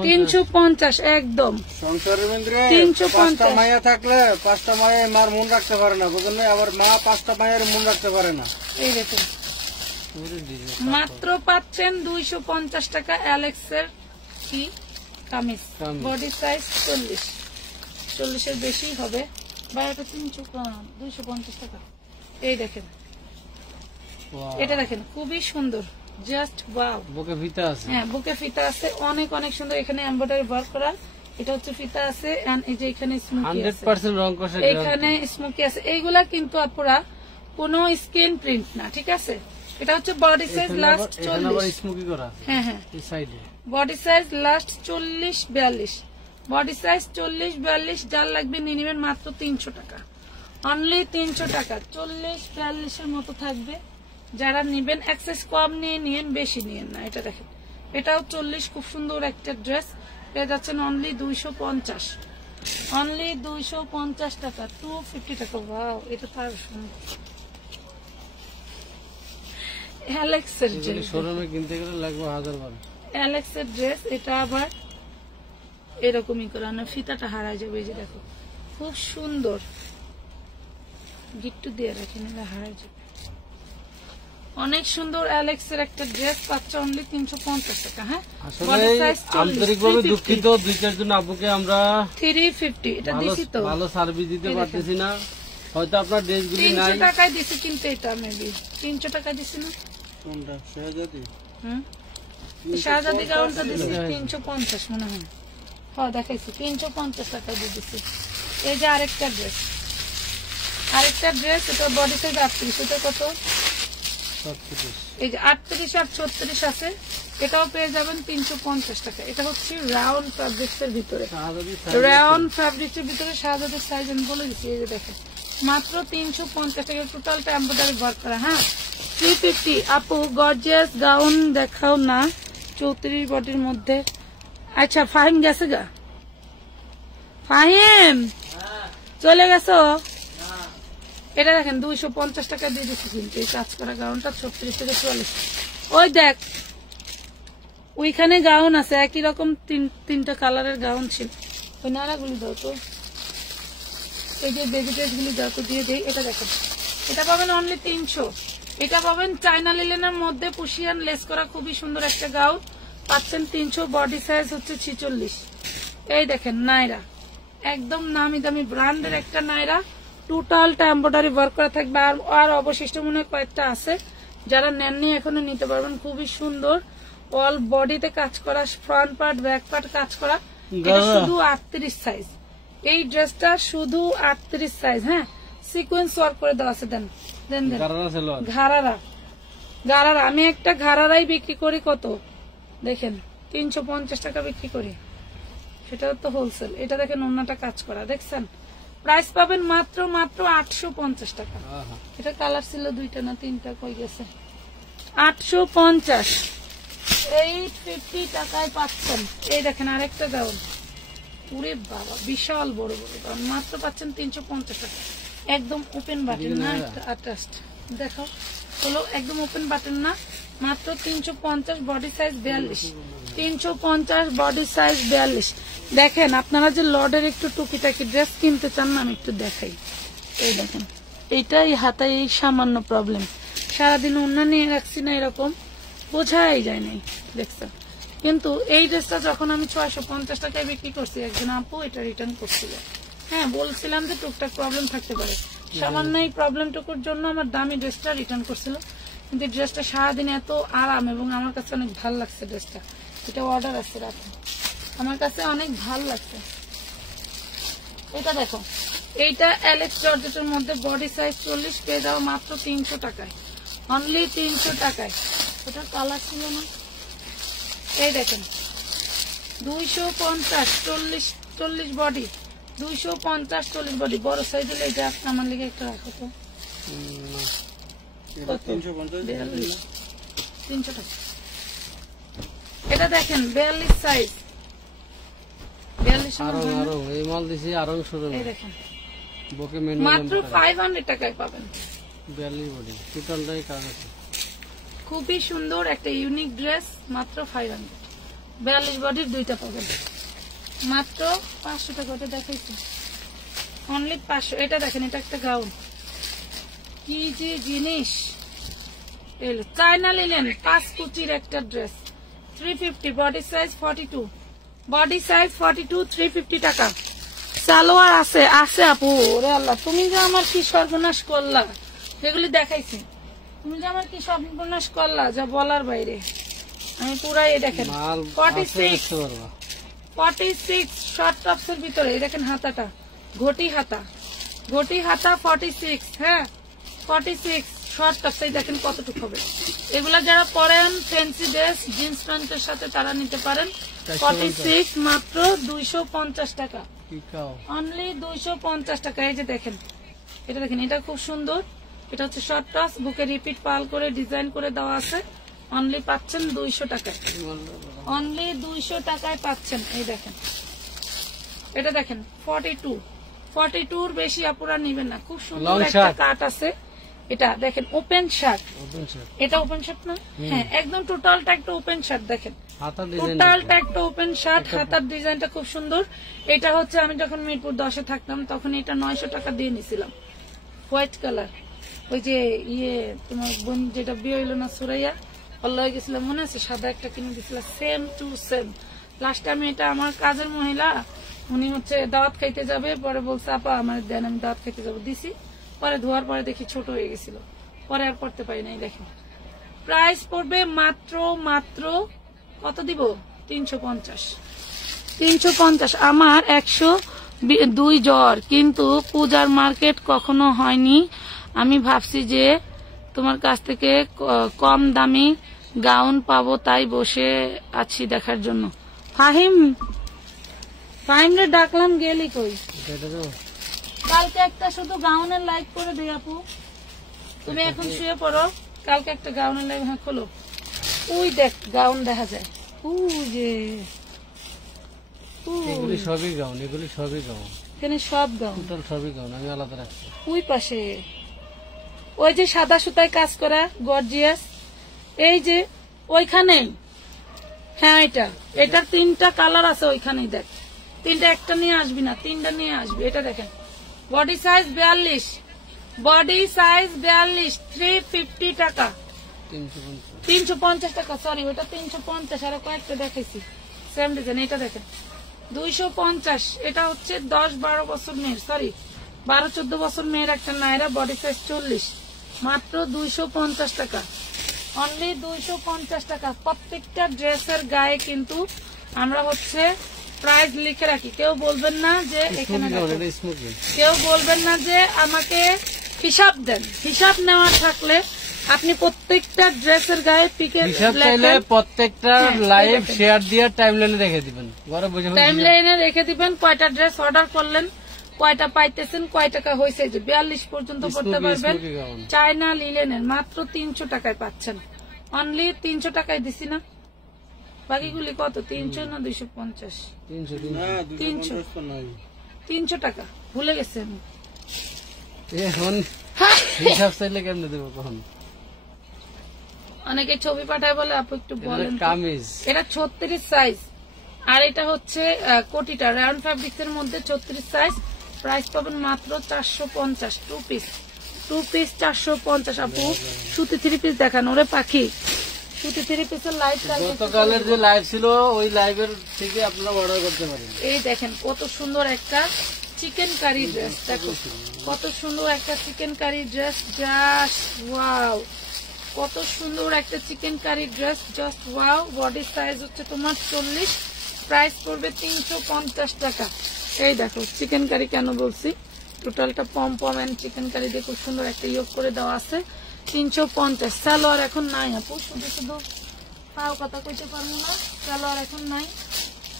350, একদম 350। মায়া থাকলে 5টা মায়ের মার মন রাখতে পারে না, বুঝলেন? আবার মা 5টা মায়ের মন রাখতে পারে না। এই দেখুন, মাত্র পাচ্ছেন 250 টাকা অ্যালেক্স এর কি কামিজ। বডি সাইজ 40, 40 এর বেশি হবে, বা এটা 250 টাকা। এই দেখেন, এটা দেখেন, খুবই সুন্দর, জাস্ট ওয়াও। বুকে ফিতা আছে, হ্যাঁ, বুকে ফিতা আছে, অনেক অনেক সুন্দর। এখানে এমব্রয়ডারি ওয়ার্ক করা, এটা হচ্ছে ফিতা আছে, এন্ড এই যে এখানে স্মোকি আছে, 100% রং কষা, এখানে স্মোকি আছে। এইগুলা কিন্তু আপুরা কোনো স্ক্রিন প্রিন্ট না, ঠিক আছে? এটা হচ্ছে বডি সাইজ লাস্ট 40, স্মোকি করা, হ্যাঁ হ্যাঁ, এই সাইডে body size last 40, 42, body size 40, 42। যার লাগবে নিয়ে নেবেন মাত্র 300 টাকা, অনলি 300 টাকা। 40, 42 এর মতো থাকবে। যারা নিবেন এক্সেস কম নিয়ে নিয়েন, বেশি নিয়েন না। এটা দেখেন, এটাও 40, খুব সুন্দর একটা ড্রেস পেয়ে যাচ্ছেন অনলি 250, অনলি 250 টাকা, 250 টাকা। ওয়াও, এটা তো আরো সুন্দর। অ্যালেক্সের শোরুমে কিনতে গেলে লাগবে 1000 অ্যালেক্সের ড্রেস। এটা আবার এরকমই করে না, ফিতাটা হারাই যাবে। এই যে দেখো, খুব সুন্দর, গিট্টু দিয়ে রাখি নিলে হারাই যাবে। অনেক সুন্দর অ্যালেক্সের একটা ড্রেস পাচ্ছে অনলি 350 টাকা। হ্যাঁ, বডি সাইজ 40, আন্তরিকভাবে দুঃখিত, 2-4 জন আপুকে আমরা 350 এটা দিছি তো, ভালো সার্ভিস দিতে পারতেছি না। হয়তো আপনার ড্রেসগুলি নাই, 300 টাকায় দিছি, কিন্তু এটা মেবি 300 টাকা দিছি না। কোনটা শাহজাদি? শাহজাদি গাউনটা দিছি 350 মনে হয়। হ্যাঁ, দেখাইছি 350 টাকা দিয়ে দিছি। এই যে আরেকটা ড্রেস, এটা বডি সাইজ 38, এটা কত? 37। এই যে 38 আর 36 আছে, এটাও পেয়ে যাবেন 350 টাকা। এটা হচ্ছে রাউন্ড ফ্যাব্রিক্স এর ভিতরে, রাউন্ড ফ্যাব্রিক্স এর ভিতরে শাহজাদির সাইজ আমি বলে দিচ্ছি। এই যে দেখেন, মাত্র 350 টাকা, টোটালটা এমব্রয়ডারি ওয়ার্ক করা। হ্যাঁ, 350 আপু গর্জিয়াস গাউন দেখাও না 34 বডির মধ্যে। আচ্ছা ফাহিম গেছে গা? ফাহিম চলে গেছো? এটা দেখেন 250 টাকা দিয়ে দিচ্ছি কিন্তু এই কাজ করা গাউনটা 36 থেকে 44। ওই দেখ ওইখানে গাউন আছে একই রকম তিনটা কালারের গাউন ছিল। ওই নাড়াগুলি দাও তো, এই যে বেবি ড্রেস গুলি দাও তো দিয়ে দেই। এটা দেখেন এটা পাবেন অনলি 300। এটা পাবেন চায়না লিলেনের মধ্যে পুশিয়ান লেস করা খুবই সুন্দর একটা গাউন পাচ্ছেন 300। বডি সাইজ হচ্ছে 46। এই দেখেন নাইরা একদম নামি দামি ব্র্যান্ডের একটা নাইরা, টোটালটা এমব্রয়ডারি ওয়ার্ক করা থাকবে। আর অবশিষ্ট মনে হয় কয়েকটা আছে, যারা নেননি এখনো নিতে পারবেন। খুবই সুন্দর অল বডিতে কাজ করা, ফ্রন্ট পার্ট ব্যাক পার্ট কাজ করা। এটা শুধু 38 সাইজ, এই ড্রেসটা শুধু 38 সাইজ। হ্যাঁ সিকোয়েন্স ওয়ার্ক করে দেওয়া আছে। দেন দেন দেন ঘাড়ারা আমি একটা ঘাড়ারাই বিক্রি করি কত দেখেন 350 টাকা বিক্রি করি, সেটা তো হোলসেল। এটা দেখেন অন্যটা কাজ করা দেখছেন। প্রাইস পাবেন মাত্র 850 টাকা। এটা কালার ছিল 2টা না 3টা, কই গেছে? 850 850 টাকায় পাচ্ছেন। এই দেখেন আরেকটা গাউন, পুরে বাবা বিশাল বড় বড় গাউন, মাত্র পাচ্ছেন 350 টাকা। একদম ওপেন বাটন না, আটাস্ট দেখো হলো একদম ওপেন বাটন না, মাত্র 350। Body size 42, 350 body size 42। দেখেন আপনারা যে লর্ডের একটু টুকিটাকি ড্রেস কিনতে চান না, আমি একটু দেখাই। এই দেখেন এইটাই হাতায় এই সামান্য প্রবলেম, সারাদিন অন্য নিয়ে রাখছি না, এরকম বোঝাই যায় নাই দেখছেন। কিন্তু এই ড্রেসটা যখন আমি 650 টাকায় বিক্রি করছি, একজন আপু এটা রিটার্ন করছিল। হ্যাঁ বলছিলাম যে টুকটাক প্রবলেম থাকতে পারে, সামান্য এই প্রবলেমটুকুর জন্য আমার দামি ড্রেসটা রিটার্ন করছিল। কিন্তু ড্রেসটা সারাদিন এত আরাম এবং আমার কাছে অনেক ভালো লাগছে ড্রেসটা। এটা অর্ডার আছে রাখুন, আমার কাছে অনেক ভালো লাগছে। এটা দেখো এইটা অ্যালেক্স জর্জেটের মধ্যে বডি সাইজ 40 পেয়ে যাও মাত্র 300 টাকায়, অনলি 300 টাকায়। এটা কালার ছিল না। এই দেখেন 250 40 বডি, 250 40 বডি, বড় সাইজ হলে এটা আমার লিগে একটা রাখো তো। 300 টাকা। এটা দেখেন 42 সাইজ, 42 এই দেখেন মাত্র 500 টাকায় পাবেন। 42 বডি টোটালটাই কাজ আছে। খুবই সুন্দর একটা ইউনিক ড্রেস, মাত্র 500। 42 বডির 2টা পাবেন মাত্র 500 টাকা। ওটা দেখাইছি অনলি 500। এটা দেখেন এটা একটা গাউন, কি যে জিনিস। চায়না লিলেন 5 কুচির একটা dress 350, body size 42, body size 42, 350 টাকা। সালোয়ার আছে আছে আপু। ওরে আল্লাহ তুমি যে আমার কি সর্বনাশ করলা, যেগুলি দেখাইছি তুমি যে আমার কি সর্বনাশ করলা যা বলার বাইরে। আমি পুরাই দেখেন 46 শর্ট টপস এর ভিতরে। দেখেন হাতাটা ঘটি হাতা, ঘটি হাতা 46। হ্যাঁ 46 শর্ট টপস। এই দেখেন কতটুকু হবে। এগুলা যারা পরেন ফ্যান্সি ড্রেস জিন্স প্যান্টের সাথে তারা নিতে পারেন। 46 মাত্র 250 টাকা, অনলি 250 টাকা। এই যে দেখেন এটা দেখেন এটা খুব সুন্দর। এটা হচ্ছে শর্ট টপস, বুকে রিপিট পাল করে ডিজাইন করে দেওয়া আছে। অনলি পাচ্ছেন 200 টাকায়, অনলি 200 টাকায় পাচ্ছেন। এই দেখেন এটা দেখেন 42 বেশি আপুরা নিবেন না, খুব সুন্দর একটা কাট আছে। এটা দেখেন ওপেন শার্ট, এটা ওপেন শার্ট না? হ্যাঁ একদম টোটালটা একটা ওপেন শার্ট। দেখেন টোটালটা একটা ওপেন শার্ট, হাতার ডিজাইনটা খুব সুন্দর। এটা হচ্ছে আমি যখন মিরপুর 10-এ থাকতাম তখন এটা 900 টাকা দিয়ে নিছিলাম। হোয়াইট কালার, ওই যে তোমার বোন যেটা বিয়ে হইল না সুরাইয়া, অল্লাহ গেছিলাম মনে আছে, সাদা একটা কিনে দিয়েছিল, সেম টু সেম। লাস্ট টাইমে এটা আমার কাজের মহিলা, উনি হচ্ছে দাওয়াত খাইতে যাবে, পরে বলছে আপা আমার দেন, আমি দাওয়াত খাইতে যাবো, দিছি। পরে ধোয়ার পরে দেখি ছোট হয়ে গেছিল, পরে আর পড়তে পারি নাই। দেখেন প্রাইস পড়বে মাত্র কত দিব? 350। আমার 102 জ্বর, কিন্তু পূজার মার্কেট কখনো হয়নি। আমি ভাবছি যে তোমার কাছ থেকে কম দামি গাউন পাবো, তাই বসে আছি দেখার জন্য। ফাহিম রে ডাকলাম, গেলি কই? কালকে একটা শুধু গাউনের লাইক করে দিই আপু, তুমি এখন শুয়ে পড়ো। কালকে একটা গাউনের লাইভ, হ্যাঁ খোলো। ওই দেখ গাউন দেখা যায়, ওই যে এগুলি সবই গাউন, এগুলি সবই গাউন, এখানে সব গাউন, টোটাল সবই গাউন, আমি আলাদা রাখছি। ওই পাশে ওই যে সাদা সুতায় কাজ করা গর্জিয়াস, এই যে ওইখানেই, হ্যাঁ এটার 3টা কালার আছে ওইখানেই, দেখ 3টা, একটা নিয়ে আসবি না, 3টা নিয়ে আসবি। এটা দেখেন বডি সাইজ 42, বডি সাইজ 42, 350 টাকা, 350 টাকা, সরি ওটা 350, আরো কয়েকটা দেখাইছি সেম ডিজাইন। এটা দেখেন 250, এটা হচ্ছে 10-12 বছর মেয়ের, সরি 12-14 বছর মেয়ের একটা নায়রা, বডি সাইজ 40, মাত্র 250 টাকা, অনলি 250 টাকা। প্রত্যেকটা ড্রেসের গায়ে কিন্তু আমরা হচ্ছে প্রাইস লিখে রাখি, কেউ বলবেন না যে এখানে, কেউ বলবেন না যে আমাকে হিসাব দেন। হিসাব নেওয়া থাকলে আপনি প্রত্যেকটা ড্রেসের গায়ে পিকের প্রত্যেকটা লাইভ শেয়ার দিয়ে টাইমলাইনে রেখে দিবেন, ঘরে বসে টাইমলাইনে রেখে দিবেন, কয়টা ড্রেস অর্ডার করলেন, কয়টা পাইতেছেন, কয় টাকা হয়েছে, যে 42 পর্যন্ত করতে পারবেন। চায়না লিলেনের মাত্র 300 টাকায় পাচ্ছেন, অনলি 300 টাকায় দিছি না, বাকিগুলি কত 300 না 250? 300 টাকা, ভুলে গেছে আমি। এখন হিসাব চাইলে কেমনে দেবো কখন? অনেকে ছবি পাঠায় বলে আপু একটু বলেন। কামিজ এটা 36 সাইজ, আর এটা হচ্ছে কোটিটা রাউন্ড ফ্যাব্রিক্স এর মধ্যে 36 সাইজ, প্রাইস পাবেন মাত্র 450, 2 পিস 450। আপু সুতি 3 পিস দেখান, ওরে পাখি সুতি 3 পিসের লাইভ, গতকালের যে লাইভ ছিল ওই লাইভের থেকে আপনারা অর্ডার করতে পারেন। এই দেখেন কত সুন্দর একটা চিকেন কারি ড্রেস, দেখো কত সুন্দর একটা chikankari dress, just wow, কত সুন্দর একটা chikankari dress, just wow. Body size হচ্ছে তোমার 40, প্রাইস পড়বে 350 টাকা। এই দেখো চিকেন কারি কেন বলছি, টোটালটা পম এন্ড চিকেন কারি দিয়ে খুব সুন্দর একটা ইয়োগ করে দেওয়া আছে, 350। সালোয়ার এখন নাই আপু, শুধু শুধু পাও কথা কইতে পারবো না, সালোয়ার এখন নাই,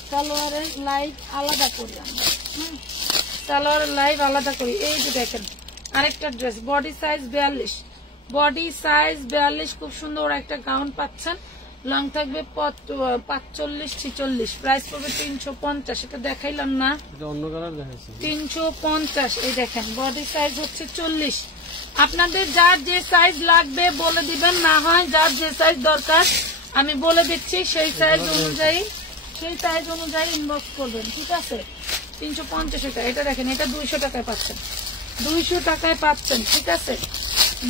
সালোয়ারের লাইভ আলাদা করি আমরা, সালোয়ারের লাইভ আলাদা করি। এই যে দেখেন আরেকটা dress, body size 42, body size 42, খুব সুন্দর একটা গাউন পাচ্ছেন, লং থাকবে 45-46, প্রাইস পড়বে 350। এটা দেখাইলাম না, 350। এই দেখেন বডি সাইজ হচ্ছে 40, আপনাদের যার যে সাইজ লাগবে বলে দিবেন, না হয় যার যে সাইজ দরকার আমি বলে দিচ্ছি, সেই সাইজ অনুযায়ী ইনবক্স করবেন, ঠিক আছে? 350 টাকা। এটা দেখেন এটা 200 টাকায় পাচ্ছেন, 200 টাকায় পাচ্ছেন, ঠিক আছে?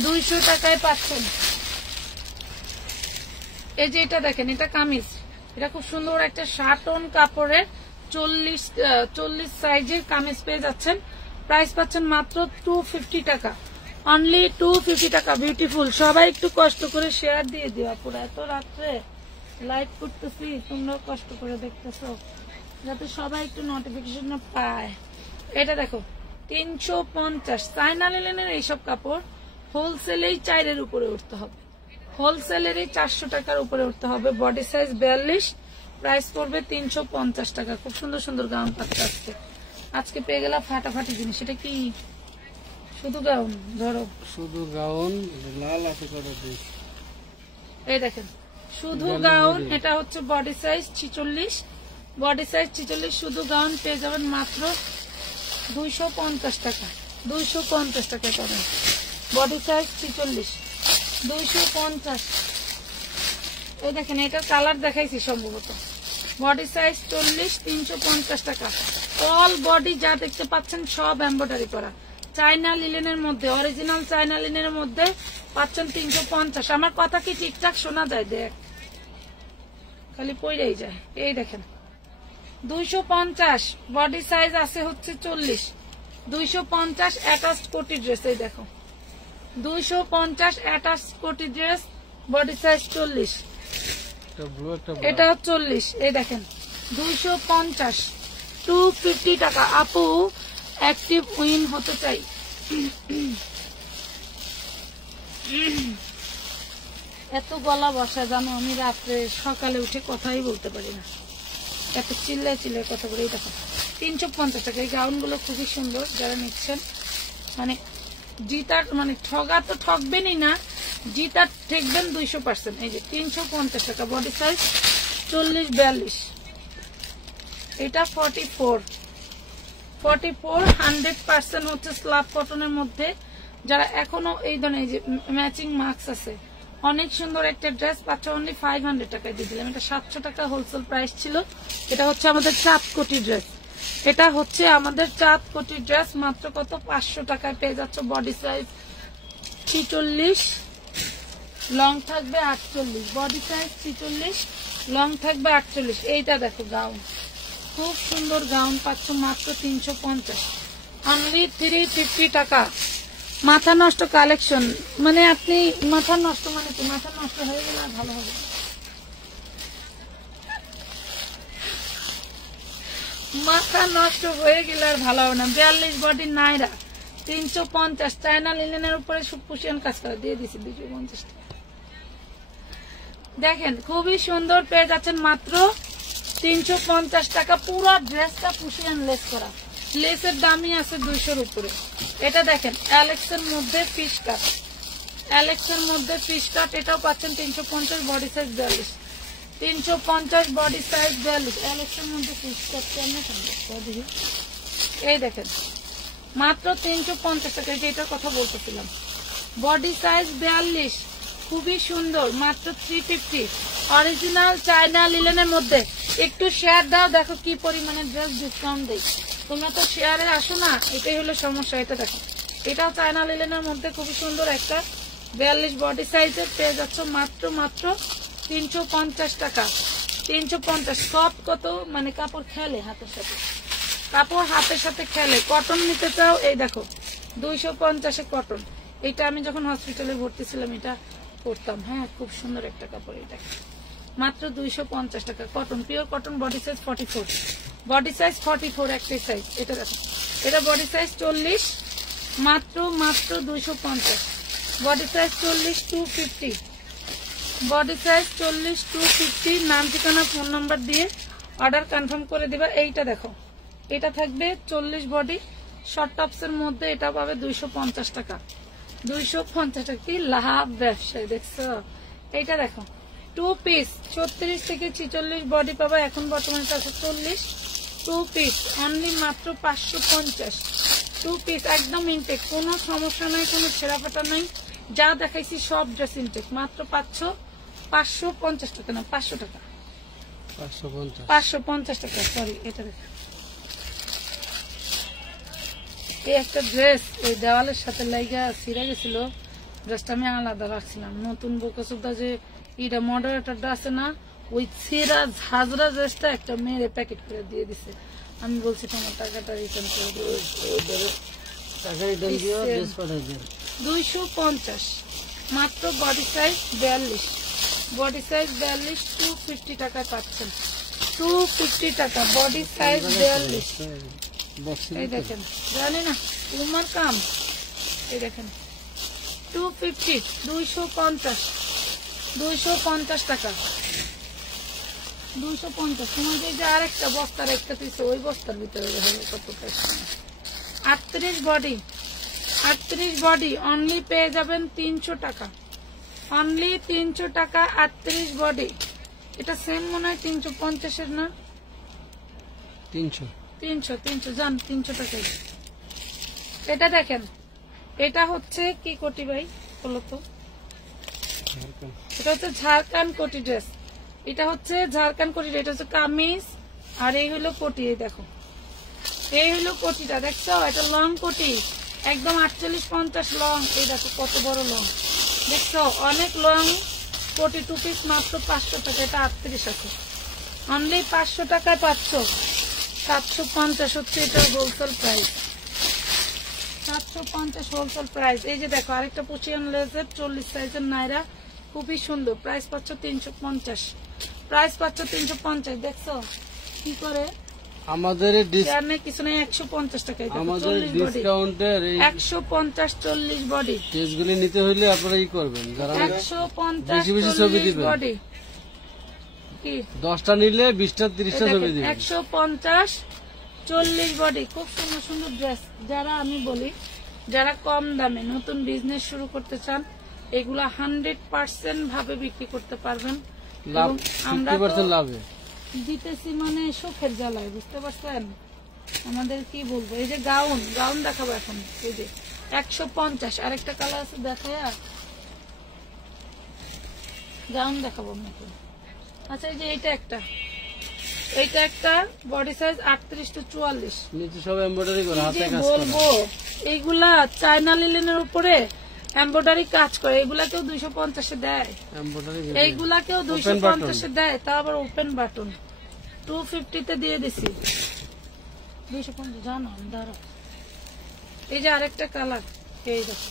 200 টাকায় পাচ্ছেন। এই যে এটা দেখেন, এটা কামিজ, এটা খুব সুন্দর একটা শার্টন কাপড়ের 40 সাইজের কামিজ পেয়ে যাচ্ছেন, প্রাইস পাচ্ছেন মাত্র 250 টাকা, অনলি 250 টাকা। বিউটিফুল, সবাই একটু কষ্ট করে শেয়ার দিয়ে দিও আপুরা, এত রাত্রে লাইভ করতেছি, তোমরা কষ্ট করে দেখতেছো, যাতে সবাই একটু নোটিফিকেশন পায়। এটা দেখো 350, চায়না লিলেনের এইসব কাপড় হোলসেলেই 4-এর উপরে উঠতে হবে, হোলসেলেরই 400 টাকার উপরে উঠতে হবে। বডি সাইজ 42, প্রাইস পড়বে 350 টাকা। খুব সুন্দর সুন্দর গাউন পাচ্ছে আজকে পেয়ে গেলাম ফাটাফাটি জিনিস। এটা কি শুধু গাউন? ধরো শুধু গাউন, লাল আছে কত পিস, এই দেখেন শুধু গাউন, এটা হচ্ছে বডি সাইজ 46, বডি সাইজ 46, শুধু গাউন পেয়ে যাবেন মাত্র 250 টাকা, 250 টাকা পাবেন। Body size 46, 250। এই দেখেন এটার কালার দেখাইছি সম্ভবত, বডি সাইজ 40, 350 টাকা। অল বডি যা দেখতে পাচ্ছেন সব এমব্রয়ডারি করা, চায়না লিলেনের মধ্যে, অরিজিনাল চায়না লিলেনের মধ্যে পাচ্ছেন 350। আমার কথা কি ঠিকঠাক শোনা যায়? দেখ খালি পইরাই যায়। এই দেখেন 250, বডি সাইজ আছে হচ্ছে 40, 250 অ্যাটাচড কোটি ড্রেস। এই দেখো 250 অ্যাটাচড কোটি ড্রেস, বডি সাইজ 40, এটা 40। এই দেখেন 250, 250 টাকা। আপু অ্যাক্টিভ উইন হতে চাই, এত গলা বসা জানো, আমি রাত্রে সকালে উঠে কথাই বলতে পারি না, এত চিল্লায় চিল্লায় কথা বলে। এই দেখো 350 টাকা। এই গাউন গুলো খুবই সুন্দর, যারা নিচ্ছেন মানে জিতার মানে ঠগা তো ঠকবেনই না, জিতা ঠেকবেন 200%। এই যে 350 টাকা, বডি সাইজ 40-42। এটা 44 100% হচ্ছে স্ল্যাব কটনের মধ্যে। যারা এখনো এই ধরনের যে ম্যাচিং মাস্ক আছে, অনেক সুন্দর একটা ড্রেস পাচ্ছ অনলি 500 টাকায় দিয়ে দিলাম। এটা 700 টাকা হোলসেল প্রাইস ছিল। এটা হচ্ছে আমাদের চাঁদ কোটি ড্রেস, এটা হচ্ছে আমাদের চাঁদ কোটি ড্রেস। মাত্র কত? 500 টাকায় পেয়ে যাচ্ছ। বডি সাইজ 46, লং থাকবে 48। বডি সাইজ 46, লং থাকবে 48। এইটা দেখো গাউন, খুব সুন্দর গাউন পাচ্ছ মাত্র 350, অনলি 350 টাকা। মাথা নষ্ট কালেকশন, মানে আপনি মাথা নষ্ট মানে কি? মাথা নষ্ট হয়ে গেলে আর ভালো হবে। মাথা নষ্ট হয়ে গেলে আর ভালো হবে না। 42 বডি নাইরা 350, চায়না লিনেনের উপরে সুপুষিয়ান কাজ করে দিয়ে দিছি 250 টাকা। দেখেন খুবই সুন্দর পেয়ে যাচ্ছেন মাত্র 350 টাকা। পুরো ড্রেসটা পুষিয়ান লেস করা, লেসের দামই আছে 200-র উপরে। এটা দেখেন অ্যালেক্সের মধ্যে ফিশ কাট, অ্যালেক্সের মধ্যে ফিশ কাট, এটাও পাচ্ছেন 350, বডি সাইজ 42। 350 বডি সাইজ 42, অ্যালেক্সের মধ্যে ফিশ কাট। এই দেখেন মাত্র 350 টাকা। এটার কথা বলতেছিলাম, বডি সাইজ 42, খুবই সুন্দর, মাত্র 350। অরিজিনাল চায়না লিলেনের মধ্যে। একটু শেয়ার দাও, দেখো কি পরিমাণে ড্রেস ডিসকাউন্ট দেই। তোমরা তো শেয়ারে আসো না, এটাই হলো সমস্যা। এটা দেখো, এটাও চায়না লিলেনের মধ্যে খুবই সুন্দর একটা 42 বডি সাইজের পেয়ে যাচ্ছ মাত্র 350 টাকা। 350 সব কত মানে কাপড় খেলে হাতের সাথে, কাপড় হাতের সাথে খেলে। কটন নিতে চাও, এই দেখো 250-এ কটন। এটা আমি যখন হসপিটালে ভর্তি ছিলাম এটা করতাম। হ্যাঁ, খুব সুন্দর একটা কাপড়। এটা মাত্র 250 টাকা, cotton, pure cotton. Body size 44, body size 44 একটাই সাইজ। এটা দেখো, এটা বডি সাইজ 40, মাত্র 250। Body size 40, 250। Body size 40, 250। নাম, ঠিকানা, ফোন নাম্বার দিয়ে অর্ডার কনফার্ম করে দিবা। এইটা দেখো, এটা থাকবে 40 বডি শর্ট টপস এর মধ্যে। এটা পাবে 250 টাকা। 250 টাকা, কি লাভ ব্যবসায় দেখছো। এইটা দেখো 2 পিস 36 থেকে 46 বডি পাবে। এখন বর্তমানে আছে 40, 2 পিস অনলি মাত্র 550। 2 পিস একদম ইনটেক, কোনো সমস্যা নাই, কোনো ছেঁড়া ফাটা নাই। যা দেখাইছি সব ড্রেস ইনটেক। মাত্র 550 টাকা, না 500 টাকা, 550 টাকা। সরি, এটা দেখো, এই একটা ড্রেস ওই দেওয়ালের সাথে লাইগা ছিঁড়ে গেছিল। ড্রেসটা আমি আলাদা রাখছিলাম। নতুন বোকাসুদা যে এটা মডারেটরটা আছে না, ওই ছেঁড়া ঝাঁঝরা ড্রেসটা একটা মেরে প্যাকেট করে দিয়ে দিছে। আমি বলছি তোমার টাকাটা রিটার্ন করে দিও। 250 মাত্র। বডি সাইজ 42, বডি সাইজ 42, 250 টাকা পাচ্ছেন। 250 টাকা, বডি সাইজ 42। এই দেখেন, জানি না তোমার কাম। এই দেখেন 250, 250 টাকা, 250। তোমার যে আরেকটা বস্তার একটা পিস, ওই বস্তার ভিতরে কত টাকা। 38 বডি, 38 বডি অনলি পেয়ে যাবেন 300 টাকা, অনলি 300 টাকা। 38 বডি, এটা সেম মনে হয় 350-এর না, 300 জান 300 টাকাই। এটা দেখেন, এটা হচ্ছে কি কোটি ভাই বলো তো? এটা হচ্ছে ঝাড়খান্ড কোটি ড্রেস। এটা হচ্ছে ঝাড়খান্ড কোটি, এটা হচ্ছে কামিজ, আর এই হলো কোটি। এই দেখো, এই হলো কোটিটা, দেখছো? এটা লং কোটি, একদম 48-50 লং। এই দেখো কত বড় লং, দেখছো? অনেক লং কোটি। 2 পিস মাত্র 500 টাকা। এটা 38 আছে, অনলি 500 টাকায় পাচ্ছ। 750 হচ্ছে এটা হোলসেল প্রাইস, 750 হোলসেল প্রাইস। এই যে দেখো আরেকটা পুচিয়ান লেজের 40 সাইজের নাইরা, খুবই সুন্দর। প্রাইস পাচ্ছ 350, প্রাইস পাচ্ছ 350। দেখছো কি করে আমাদের কিছু নেই, 150 টাকায় আমাদের ডিসকাউন্টের 150 40 বডি ড্রেসগুলি নিতে হইলে আপনারা ই করবেন, যারা 150 বেশি ছবি দিবেন। বডি কি 10টা নিলে 20টা 30টা ছবি দিবেন। 150 40 বডি, খুব সুন্দর সুন্দর ড্রেস। যারা আমি বলি যারা কম দামে নতুন বিজনেস শুরু করতে চান, এগুলা 100% ভাবে বিক্রি করতে পারবেন। লাভ, এবং আমরা 50% লাভে দিতেছি মানে সুখের জ্বালায়, বুঝতে পারছেন আমাদের কি বলবো। এই যে গাউন দেখাবো এখন, এই যে 150। আরেকটা কালার আছে দেখায়া গাউন দেখাবো আপনাকে। আচ্ছা এই যে এইটা একটা বডি সাইজ 38 to 44। নিচে সব এমব্রয়ডারি করা, হাতে কাজ করা। বলবো এইগুলা চায়না লিলেনের উপরে এমব্রয়ডারি কাজ করে, এগুলাকেও 250 দেয়, এমব্রয়ডারি এইগুলাকেও 250 দেয়, তা আবার ওপেন বাটন 250 দিয়ে দিছি। 250 জানো দাঁড়া। এই যে আরেকটা কালার, এই দেখো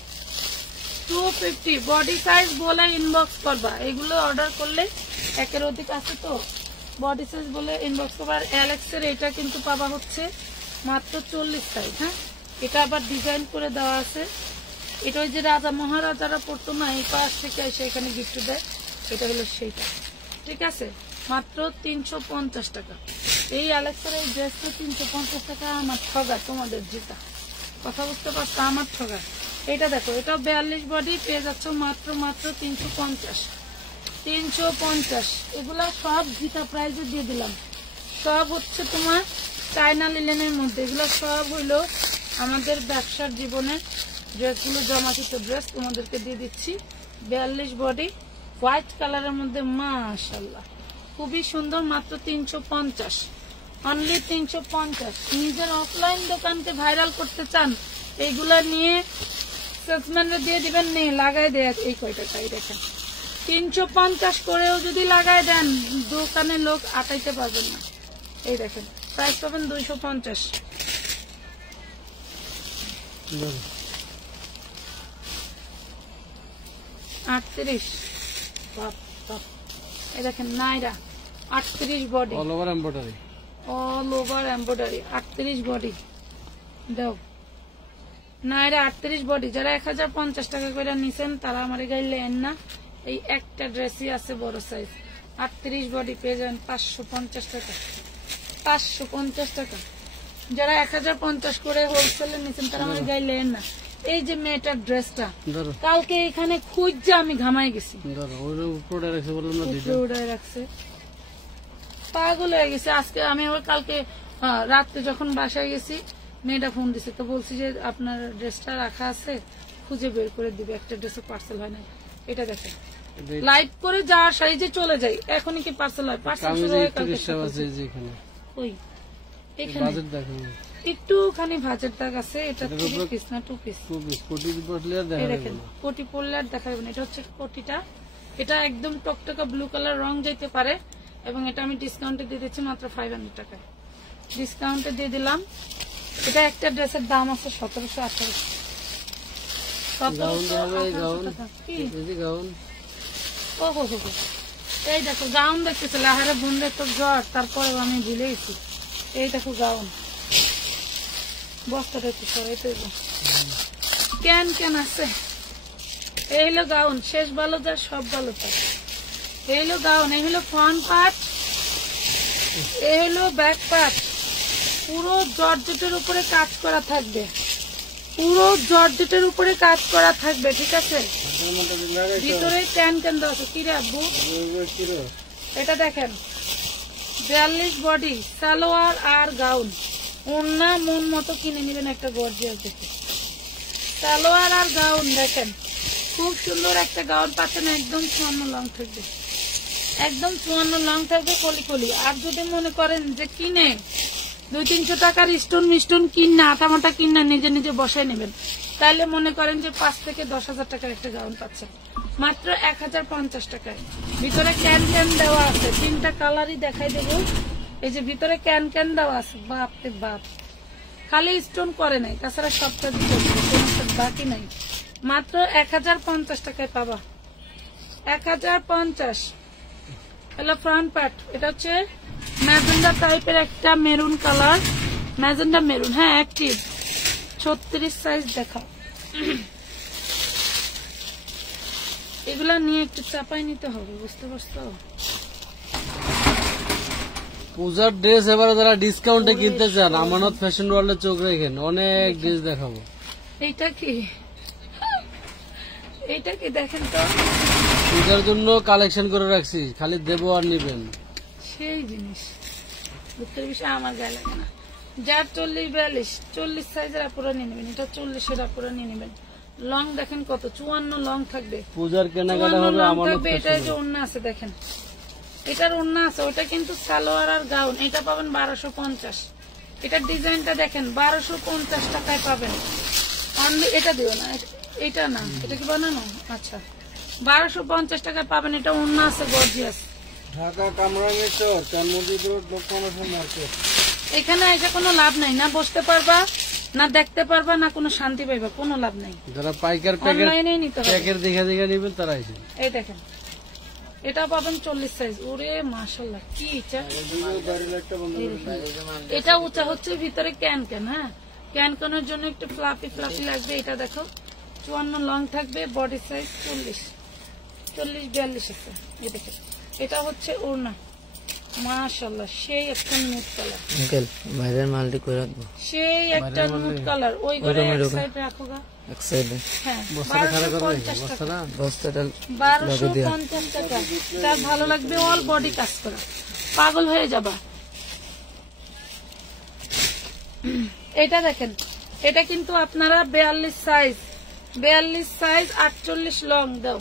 250 বডি সাইজ বলে ইনবক্স করবা। এগুলো অর্ডার করলে একের অধিক আছে তো, বডি সাইজ বলে ইনবক্স করবা। আর অ্যালেক্স এর এটা কিন্তু পাবা হচ্ছে মাত্র 40 সাইজ। হ্যাঁ, এটা আবার ডিজাইন করে দেওয়া আছে। এটা ওই যে রাজা মহারাজারা পড়তো না, এই পাশ থেকে এসে এখানে গিফট দেয়, এটা হলো সেইটা। ঠিক আছে, মাত্র 350 টাকা। এই অ্যালেক্সের এই ড্রেসটা 350 টাকা আমার ঠগা, তোমাদের জিতা। কথা বুঝতে পারছো, আমার ঠগা। এটা দেখো, এটা 42 বডি পেয়ে যাচ্ছ মাত্র 350। এগুলা সব জিতা প্রাইজে দিয়ে দিলাম। সব হচ্ছে তোমার চায়না লিলেনের মধ্যে। এগুলো সব হইলো আমাদের ব্যবসার জীবনে ড্রেসগুলো, জমাচিত ড্রেস তোমাদেরকে দিয়ে দিচ্ছি। 42 বডি হোয়াইট কালারের মধ্যে, মাশাআল্লাহ খুবই সুন্দর। মাত্র 350, অনলি 350। নিজের অফলাইন দোকানকে ভাইরাল করতে চান, এইগুলা নিয়ে সেলসম্যানরা দিয়ে দিবেন, নেই লাগাই দেয় এই কয় টাকাই। দেখেন 350 করেও যদি লাগাই দেন, দোকানে লোক আটাইতে পারবেন না। এই দেখেন প্রাইস পাবেন 250। 38, এই দেখেন নাইরা 38 body, all over embroidery, 38 body দাও। নাইরা 38 বডি। যারা 1050 টাকা করে নিছেন তারা আমার গাইলে এন না, এই একটা ড্রেসই আছে বড় সাইজ। 38 বডি পেয়ে যাবেন 550 টাকা, 550 টাকা। যারা 1050 করে হোলসেলে নিছেন তারা আমার গাইলে এন না। এই যে মেয়েটার ড্রেসটা কালকে এখানে খুঁজছে, আমি ঘামাই গেছি, রাখছে পাগল হয়ে গেছে। আজকে আমি আবার কালকে রাত্রে যখন বাসায় গেছি, মেয়েটা ফোন দিছে, তো বলছি যে আপনার ড্রেসটা রাখা আছে, খুঁজে বের করে দিবে। একটা ড্রেসও পার্সেল হয় না। এটা দেখেন লাইভ করে যাওয়ার সাইজে চলে যাই, এখনই কি পার্সেল হয়? পার্সেল ওই এখানে একটুখানি ভাজের দাগ আছে। এটা 3 পিস না 2 পিস? দেখেন কোটি পরলে আর দেখা যাবে না। এটা হচ্ছে কোটিটা, এটা একদম টকটকা ব্লু কালার রং যেতে পারে। এবং এটা আমি ডিসকাউন্টে দিয়ে দিচ্ছি মাত্র 500 টাকায়, ডিসকাউন্টে দিয়ে দিলাম। এটা একটা ড্রেসের দাম আছে 1700-1800 টাকা। এই দেখো গাউন দেখতেছিল, আহারে বন্ধে তো জ্বর, তারপরেও আমি ভুলে গেছি। এই দেখো গাউন, বস্তাটা একটু সরাই তো কেন আছে। এই হলো গাউন, শেষ ভালো তার সব ভালো তার। এই হলো গাউন, এই হলো ফ্রন্ট পার্ট, এই হলো ব্যাক পার্ট। পুরো জর্জেটের উপরে কাজ করা থাকবে, পুরো জর্জেটের উপরে কাজ করা থাকবে। ঠিক আছে, ভিতরে ক্যান দেওয়া আছে। কি রে আব্বু, এটা দেখেন 42 বডি, সালোয়ার আর গাউন। ওড়না মন মতো কিনে নিবেন একটা গর্জিয়াস দেখে। সালোয়ার আর গাউন দেখেন, খুব সুন্দর একটা গাউন পাচ্ছেন। একদম 54 লং থাকবে, একদম 54 লং থাকবে কলি। আর যদি মনে করেন যে কিনে 200-300 টাকার স্টোন মিস্টোন কিনা, আটামাটা কিনা নিজে নিজে বসায় নেবেন, তাইলে মনে করেন যে 5 থেকে 10,000 টাকার একটা গাউন পাচ্ছেন মাত্র 1050 টাকায়। ভিতরে ক্যান দেওয়া আছে, 3টা কালারই দেখাই দেব। এই যে ভিতরে ক্যান দেওয়া আছে, বাপ রে বাপ, খালি স্টোন করে নাই, তাছাড়া সবটা বাকি নাই। মাত্র 1050 টাকায় পাবা, 1050। হলো ফ্রন্ট পার্ট। এটা হচ্ছে ম্যাজেন্ডা টাইপের একটা মেরুন কালার, ম্যাজেন্ডা মেরুন। হ্যাঁ অ্যাক্টিভ, 36 সাইজ দেখাও। এগুলা নিয়ে একটু চাপাই নিতে হবে, বুঝতে পারছো? পূজার ড্রেস এবারে যারা ডিসকাউন্টে কিনতে চান, আমানত ফ্যাশন ওয়ার্ল্ডে চোখ রেখেন, অনেক ড্রেস দেখাবো। এইটা কি, এইটা কি দেখেন তো, এটার জন্য কালেকশন করে রাখছি, খালি দেবো আর নিবেন। সেই জিনিস দুঃখের বিষয় আমার গায়ে লাগে না। যার 40-42 সাইজের আপুরা নিয়ে নেবেন, এটা 40-এর আপুরা নিয়ে নেবেন। লং দেখেন কত, 54 লং থাকবে, পূজার কেনাকাটা হবে আমার। এটা যে ওড়না আছে দেখেন, এটার ওড়না আছে, ওটা কিন্তু সালোয়ার আর গাউন। এটা পাবেন 1250। এটার ডিজাইনটা দেখেন 1250 টাকায় পাবেন। অনলি এটা দিও না, এটা না, এটা কি বানানো? আচ্ছা, 1250 টাকায় পাবেন। এটা ওড়না আছে গর্জিয়াস। ঢাকা কামরাঙ্গীর চর, চানমুখী রোড, লোকমানব মার্কেট। এখানে এসে কোনো লাভ নাই, না বসতে পারবা, না দেখতে পারবা, না কোনো শান্তি পাইবা, কোনো লাভ নাই। যারা পাইকার অনলাইনেই নিতে হবে। প্যাকেট দেখে দেখে নেবেন তারা এসে। এই দেখেন, এটা পাবেন 40 সাইজ। ওরে মাশাআল্লাহ, কি ইচ্ছা। এটা উঁচা হচ্ছে, ভিতরে ক্যান ক্যান। হ্যাঁ, ক্যান ক্যানের জন্য একটু ফ্লাফি ফ্লাফি লাগবে। এটা দেখো 54 লং থাকবে, বডি সাইজ 40-42 আছে। এই দেখেন, এটা হচ্ছে ওড়না। মাশাআল্লাহ, সেই একটা নুট কালার। আঙ্কেল বাইরের মালটি কই রাখবো? সেই একটা নুট কালার। ওই ঘরে এক সাইড রাখো গা। এক সাইডে। হ্যাঁ, বস্তাটা খারাপ করবে, 1250 টাকা। বস্তাটা বস্তাটা 1250 টাকা। যার ভালো লাগবে, অল বডি কাজ করা, পাগল হয়ে যাবা। এটা দেখেন, এটা কিন্তু আপনারা 42 সাইজ 48 লং দাও।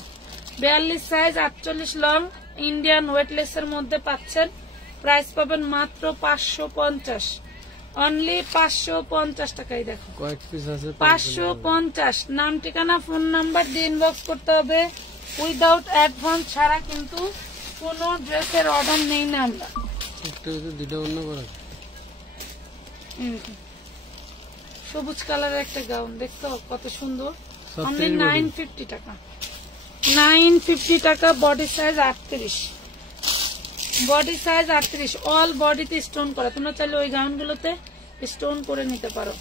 42 সাইজ 48 লং ইন্ডিয়ান ওয়েটলেস এর মধ্যে পাচ্ছেন। প্রাইস পাবেন মাত্র 550, অনলি 550 টাকাই। দেখো কয়েক পিস আছে, 550। নাম, ঠিকানা, ফোন নাম্বার দিয়ে ইনবক্স করতে হবে। উইদাউট অ্যাডভান্স ছাড়া কিন্তু কোনো ড্রেসের অর্ডার নেই না আমরা। একটা দুটো অন্য করা। সবুজ কালারের একটা গাউন দেখছো কত সুন্দর, সব অনলি তিন 950 টাকা। 950 টাকা। Body size 38, body size 38। All বডিতে স্টোন করা, তোমরা চাইলে ওই গাউন গুলোতে স্টোন করে নিতে পারো।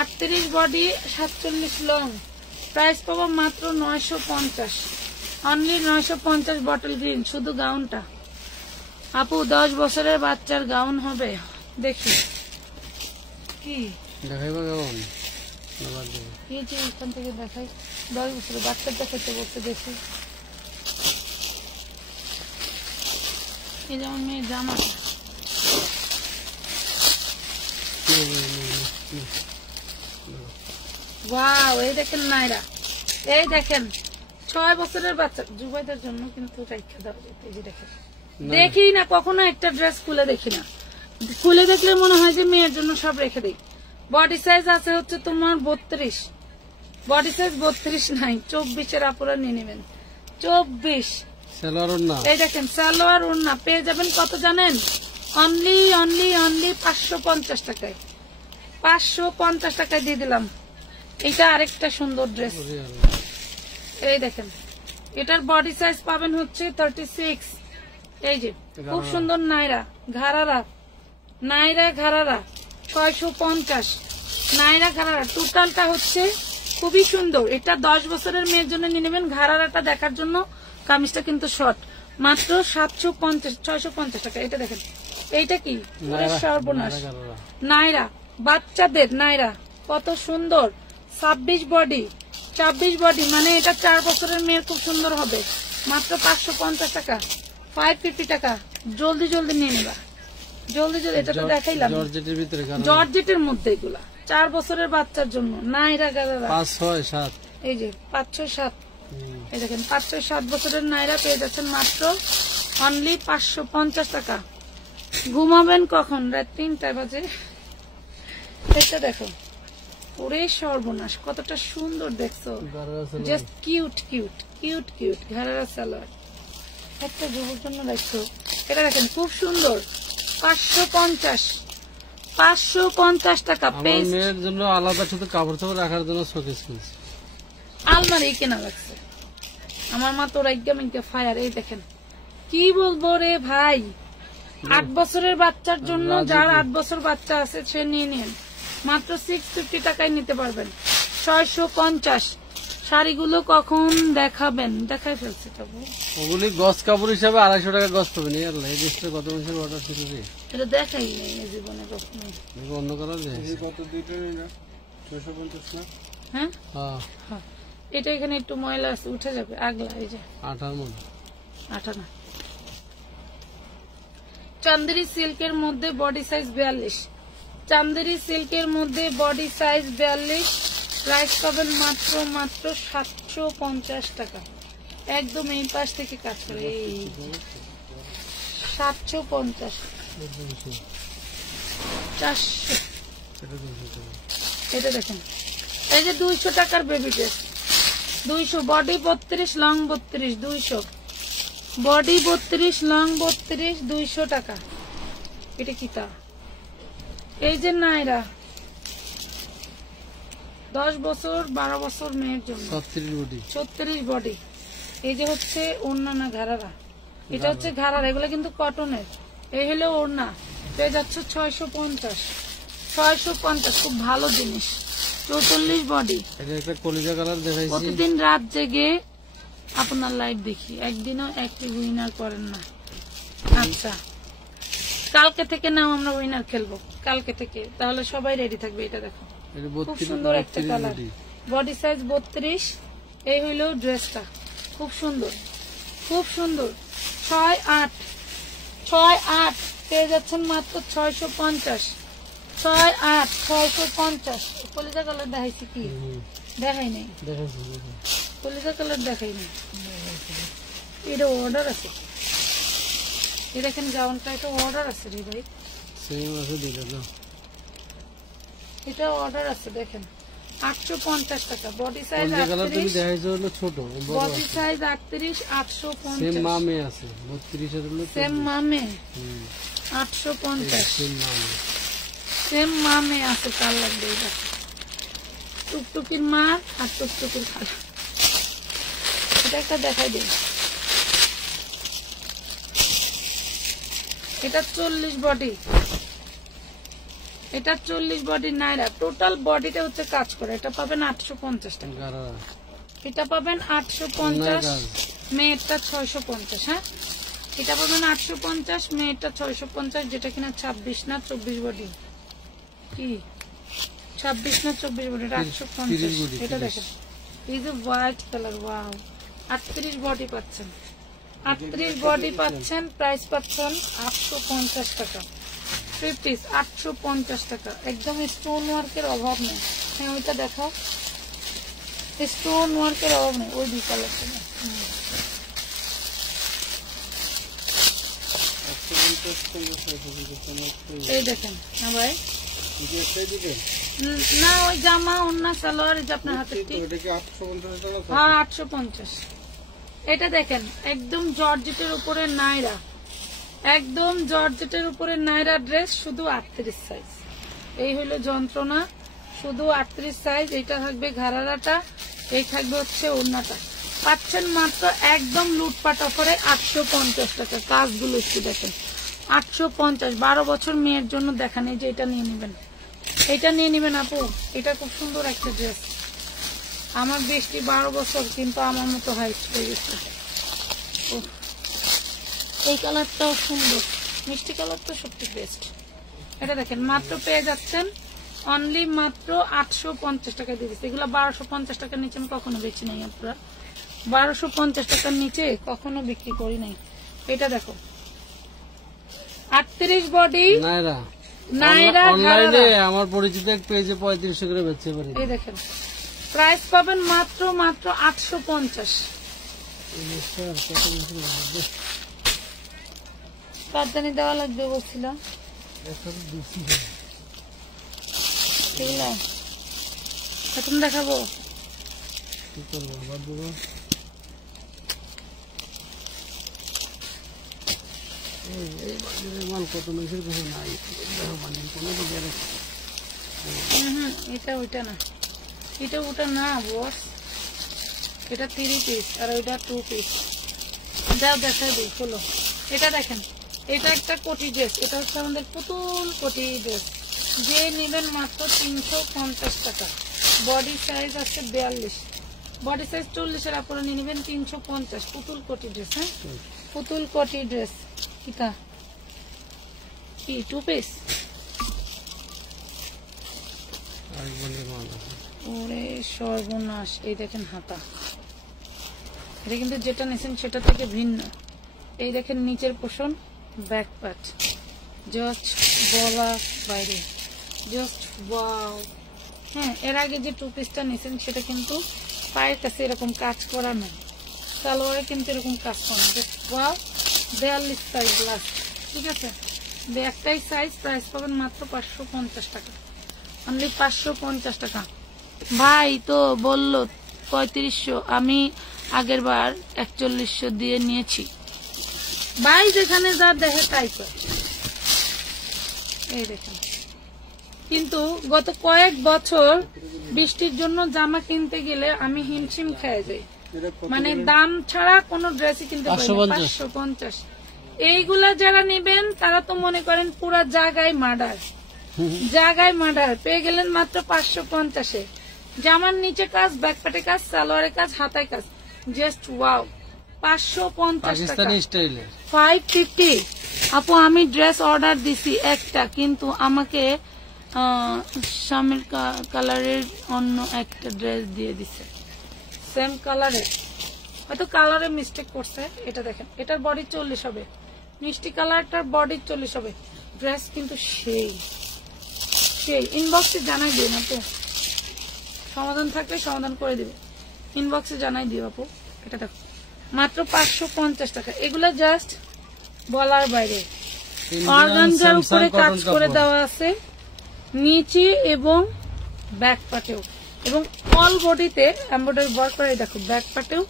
38 বডি, 47 লং। প্রাইস পাবো মাত্র 950, অনলি 950। বটল গ্রিন, শুধু গাউনটা। আপু 10 বছরের বাচ্চার গাউন হবে, দেখি কি দেখাইবা কেমন? এই যে এখান থেকে দেখাই, 10 বছরের বাচ্চার দেখাইতে বলতে। দেখি, এই যেমন মেয়ের জামা। ওয়াও, এই দেখেন নাইরা, এই দেখেন 6 বছরের বাচ্চা। যুবাইদের জন্য কিন্তু রেখে দাও। এই যে দেখেন, দেখি না কখনো একটা ড্রেস খুলে দেখি না, খুলে দেখলে মনে হয় যে মেয়ের জন্য সব রেখে দিই। বডি সাইজ আছে হচ্ছে তোমার 32, বডি সাইজ 32 নাই, 24-এর আপুরা নিয়ে নেবেন। 24 সালোয়ার ওড়না। এই দেখেন সালোয়ার ওড়না পেয়ে যাবেন কত জানেন? অনলি 550 টাকায়। 550 টাকায় দিয়ে দিলাম। এটা আরেকটা সুন্দর ড্রেস। এই দেখেন, এটার বডি সাইজ পাবেন হচ্ছে 36। এই যে খুব সুন্দর নাইরা ঘারারা, নাইরা ঘারারা 650, নাইরা ঘারারা। টোটালটা হচ্ছে খুবই সুন্দর। এটা 10 বছরের মেয়ের জন্য নিয়ে নেবেন। ঘারারাটা দেখার জন্য, কামিজটা কিন্তু শর্ট, মাত্র 650 টাকা। এটা দেখেন, এইটা কি সর্বনাশ, নাইরা বাচ্চাদের নাইরা, কত সুন্দর। 26 বডি, মানে এটা 4 বছরের মেয়ের খুব সুন্দর হবে। মাত্র 550 টাকা, 550 টাকা। জলদি জলদি নিয়ে নিবা, জলদি জলদি। এটা তো দেখাইলাম জর্জেটের মধ্যে, এগুলা 4 বছরের বাচ্চার জন্য নাইরা গারারা। 5, 6, 7, এই যে 5, 6, 7। এই দেখেন 5, 6, 7 বছরের নাইরা পেয়ে যাচ্ছেন মাত্র অনলি 550 টাকা। ঘুমাবেন কখন? রাত 3টা বাজে। এটা দেখো, ওরে সর্বনাশ, কতটা সুন্দর দেখছো, জাস্ট কিউট। ঘাড়ারা সালোয়ার, একটা যুবক জন্য দেখছো। এটা দেখেন খুব সুন্দর, 550 টাকা। মেয়ের জন্য আলাদা শুধু কাপড় চাপড় রাখার জন্য শোকেস কিনছি, আলমারি কেনা লাগছে। আমার মা তোর একদম ফায়ার। এই দেখেন, কি বলবো রে ভাই, 8 বছরের বাচ্চার জন্য, যার 8 বছর বাচ্চা আছে সে নিয়ে নিন। মাত্র 650 টাকায় নিতে পারবেন। 650। শাড়িগুলো কখন দেখাবেন? দেখাই ফেলছি তবু। ওগুলি গজ কাপড় হিসাবে 250 টাকা গজ পাবেন। এই ড্রেসটা কত মাসের অর্ডার ছিল রে? এটা দেখাই নেই জীবনে কখনো। অন্য কালার কত? 2টা না 650 না? হ্যাঁ, এটা এখানে একটু ময়লা আছে, উঠে যাবে, আগলা। এই যে আঠার মধ্যে, আঠা না। চান্দেরি সিল্কের মধ্যে বডি সাইজ 42, চান্দেরি সিল্কের মধ্যে বডি সাইজ 42, প্রাইস পাবেন মাত্র 750 টাকা। একদম এই পাশ থেকে কাজ করে, এই 750, 400। এটা দেখেন, এই যে 200 টাকার baby dress, 200, body 32, long 32, 200, body 32, long 32, 200 টাকা। এটা কি তা? এই যে নাইরা 10 বছর 12 বছর মেয়ের জন্য 36 বডি। এই যে হচ্ছে ওড়না না ঘাড়ারা, এটা হচ্ছে ঘাড়ারা, এগুলো কিন্তু কটনের। এই হলো ওড়না, পেয়ে যাচ্ছে 650, খুব ভালো জিনিস। 44 বডি। প্রতিদিন রাত জেগে আপনার লাইভ দেখি, একদিনও একটি উইনার করেন না। আচ্ছা, কালকে থেকে নাও আমরা উইনার খেলবো, কালকে থেকে, তাহলে সবাই রেডি থাকবে। এটা দেখো, খুব সুন্দর একটা কালার, বডি সাইজ 32। এই হইল ড্রেসটা, খুব সুন্দর, খুব সুন্দর। 6-8 পেয়ে যাচ্ছেন মাত্র 650, 6-8, 650। কলিজা কালার দেখাইছি কি? দেখাই নাই, কলিজা কালার দেখাই নাই। এটা অর্ডার আছে, এই দেখেন গাউনটা, এটা অর্ডার আছে রে ভাই, এটা অর্ডার আছে। দেখেন 850 টাকা, body size 38, body size 38, 850। Same মামে আছে 32, সেম মামে 850, সেম মামে আছে। কার লাগবে? এটা টুকটুকির মা আর টুকটুকির খালা। এটা একটা দেখাই দিন, এটা 40 বডি, এটা 40 বডি নাইরা, টোটাল বডিটা হচ্ছে কাজ করে। এটা পাবেন 850 টাকা, এটা পাবেন 850, মেয়েরটা 650। হ্যাঁ, এটা পাবেন 850, মেয়েরটা 650, যেটা কিনা 26 না 24 বডি। কি 26 না 24 বডি? 850। এটা দেখেন, এই যে হোয়াইট কালার, ওয়াও। 38 বডি পাচ্ছেন, 38 বডি পাচ্ছেন, প্রাইস পাচ্ছেন 850 টাকা। 3 পিস 850 টাকা, একদম স্টোন ওয়ার্কের অভাব নেই। হ্যাঁ, ওইটা দেখাও, স্টোন ওয়ার্কের অভাব নেই। ওই দুই কালারটা এই দেখেন। হ্যাঁ ভাই, না ওই জামা ওন্না সালোয়ার যে আপনার হাতে, হ্যাঁ 850। এটা দেখেন, একদম জর্জেটের উপরে নাইরা, একদম জর্জেটের উপরে নাইরা ড্রেস, শুধু 38 সাইজ। এই হলো যন্ত্রণা, শুধু 38 সাইজ। এইটা থাকবে ঘাড়ারাটা, এই থাকবে হচ্ছে ওড়নাটা। পাচ্ছেন মাত্র একদম লুটপাট অফারে 850 টাকা। কাজগুলো একটু দেখেন, 850, 12 বছর মেয়ের জন্য দেখান। এই যে এটা নিয়ে নেবেন, এটা নিয়ে নেবেন আপু, এটা খুব সুন্দর একটা ড্রেস। আমার বেশি 12 বছর, কিন্তু আমার মতো হাইট হয়ে গেছে। এই কালারটাও সুন্দর, মিষ্টি কালারটা সত্যি বেস্ট। এটা দেখেন, মাত্র পেয়ে যাচ্ছেন অনলি মাত্র 850 টাকা দিয়ে দিচ্ছে। এগুলো 1250 টাকার নিচে আমি কখনো বেচি নাই, আপনারা 1250 টাকার নিচে কখনো বিক্রি করি নাই। এটা দেখো, 38 বডি নাইরা, আমার পরিচিত এক পেজে 3500 করে বেচতে পারি। এই দেখেন, প্রাইস পাবেন মাত্র 850। পাঁচদানি দেওয়া লাগবে বলছিলাম, এখন দেখাবো। কি করবো, বাদ দেবো। মাল কত মেসের কিছু নাই, এটা ওইটা না, এটা ওটা না বস, এটা 3 পিস আর ওইটা 2 পিস। যাও দেখা দিই, খোলো। এটা দেখেন, এটা একটা কোটি ড্রেস, এটা হচ্ছে আমাদের পুতুল কোটি ড্রেস। যে নেবেন মাত্র 350 টাকা। বডি সাইজ আছে 42, বডি সাইজ 40 এর আপনারা নিয়ে নেবেন 350। পুতুল কোটি ড্রেস, হ্যাঁ পুতুল কোটি ড্রেস। কিটা কি 2 পিস? ওরে সর্বনাশ, এই দেখেন হাতা, এটা কিন্তু যেটা নিয়েছেন সেটা থেকে ভিন্ন। এই দেখেন নিচের পোষণ, ব্যাক পার্ট, জাস্ট বলার বাইরে, জাস্ট ওয়াও। হ্যাঁ, এর আগে যে টু পিসটা নিয়েছেন সেটা কিন্তু পায়ের কাছে এরকম কাজ করা নয়, সালোয়ারে কিন্তু এরকম কাজ করা না, জাস্ট ওয়াও। 42 সাইজ লাস্ট, ঠিক আছে, একটাই সাইজ। প্রাইস পাবেন মাত্র 550 টাকা, অনলি 550 টাকা। ভাই তো বললো 3500, আমি আগের বার 4100 দিয়ে নিয়েছি। ভাই যেখানে যা দেখে তাই করে। এই দেখেন, কিন্তু গত কয়েক বছর বৃষ্টির জন্য জামা কিনতে গেলে আমি হিমশিম খেয়ে যাই, মানে দাম ছাড়া কোনো ড্রেসই কিনতে পারি না। 550। এইগুলা যারা নেবেন তারা তো মনে করেন পুরা জায়গায় মার্ডার, জায়গায় মার্ডার পেয়ে গেলেন মাত্র 550-এ। জামার নিচে কাজ, ব্যাকপ্যাটে কাজ, সালোয়ারে কাজ, হাতায় কাজ, জাস্ট ওয়াও। 550 টাকা, 550। আপু আমি ড্রেস অর্ডার দিছি একটা, কিন্তু আমাকে শামের কালারের অন্য একটা ড্রেস দিয়ে দিছে, সেম কালারের, হয়তো কালারে মিস্টেক করছে। এটা দেখেন, এটার বডি 40 হবে, মিষ্টি কালারটার বডি 40 হবে। ড্রেস কিন্তু সেই সেই। ইনবক্সে জানাই দিন আপু, সমাধান থাকলে সমাধান করে দিবে, ইনবক্সে জানাই দিও আপু। এটা দেখো মাত্র 550 টাকা। এগুলো জাস্ট বলার বাইরে। অর্গানজার উপরে কাজ করে দেওয়া আছে নিচে এবং ব্যাক পার্টেও, এবং অল বডিতে এমব্রয়ডারি ওয়ার্ক করা। দেখো ব্যাক পার্টেও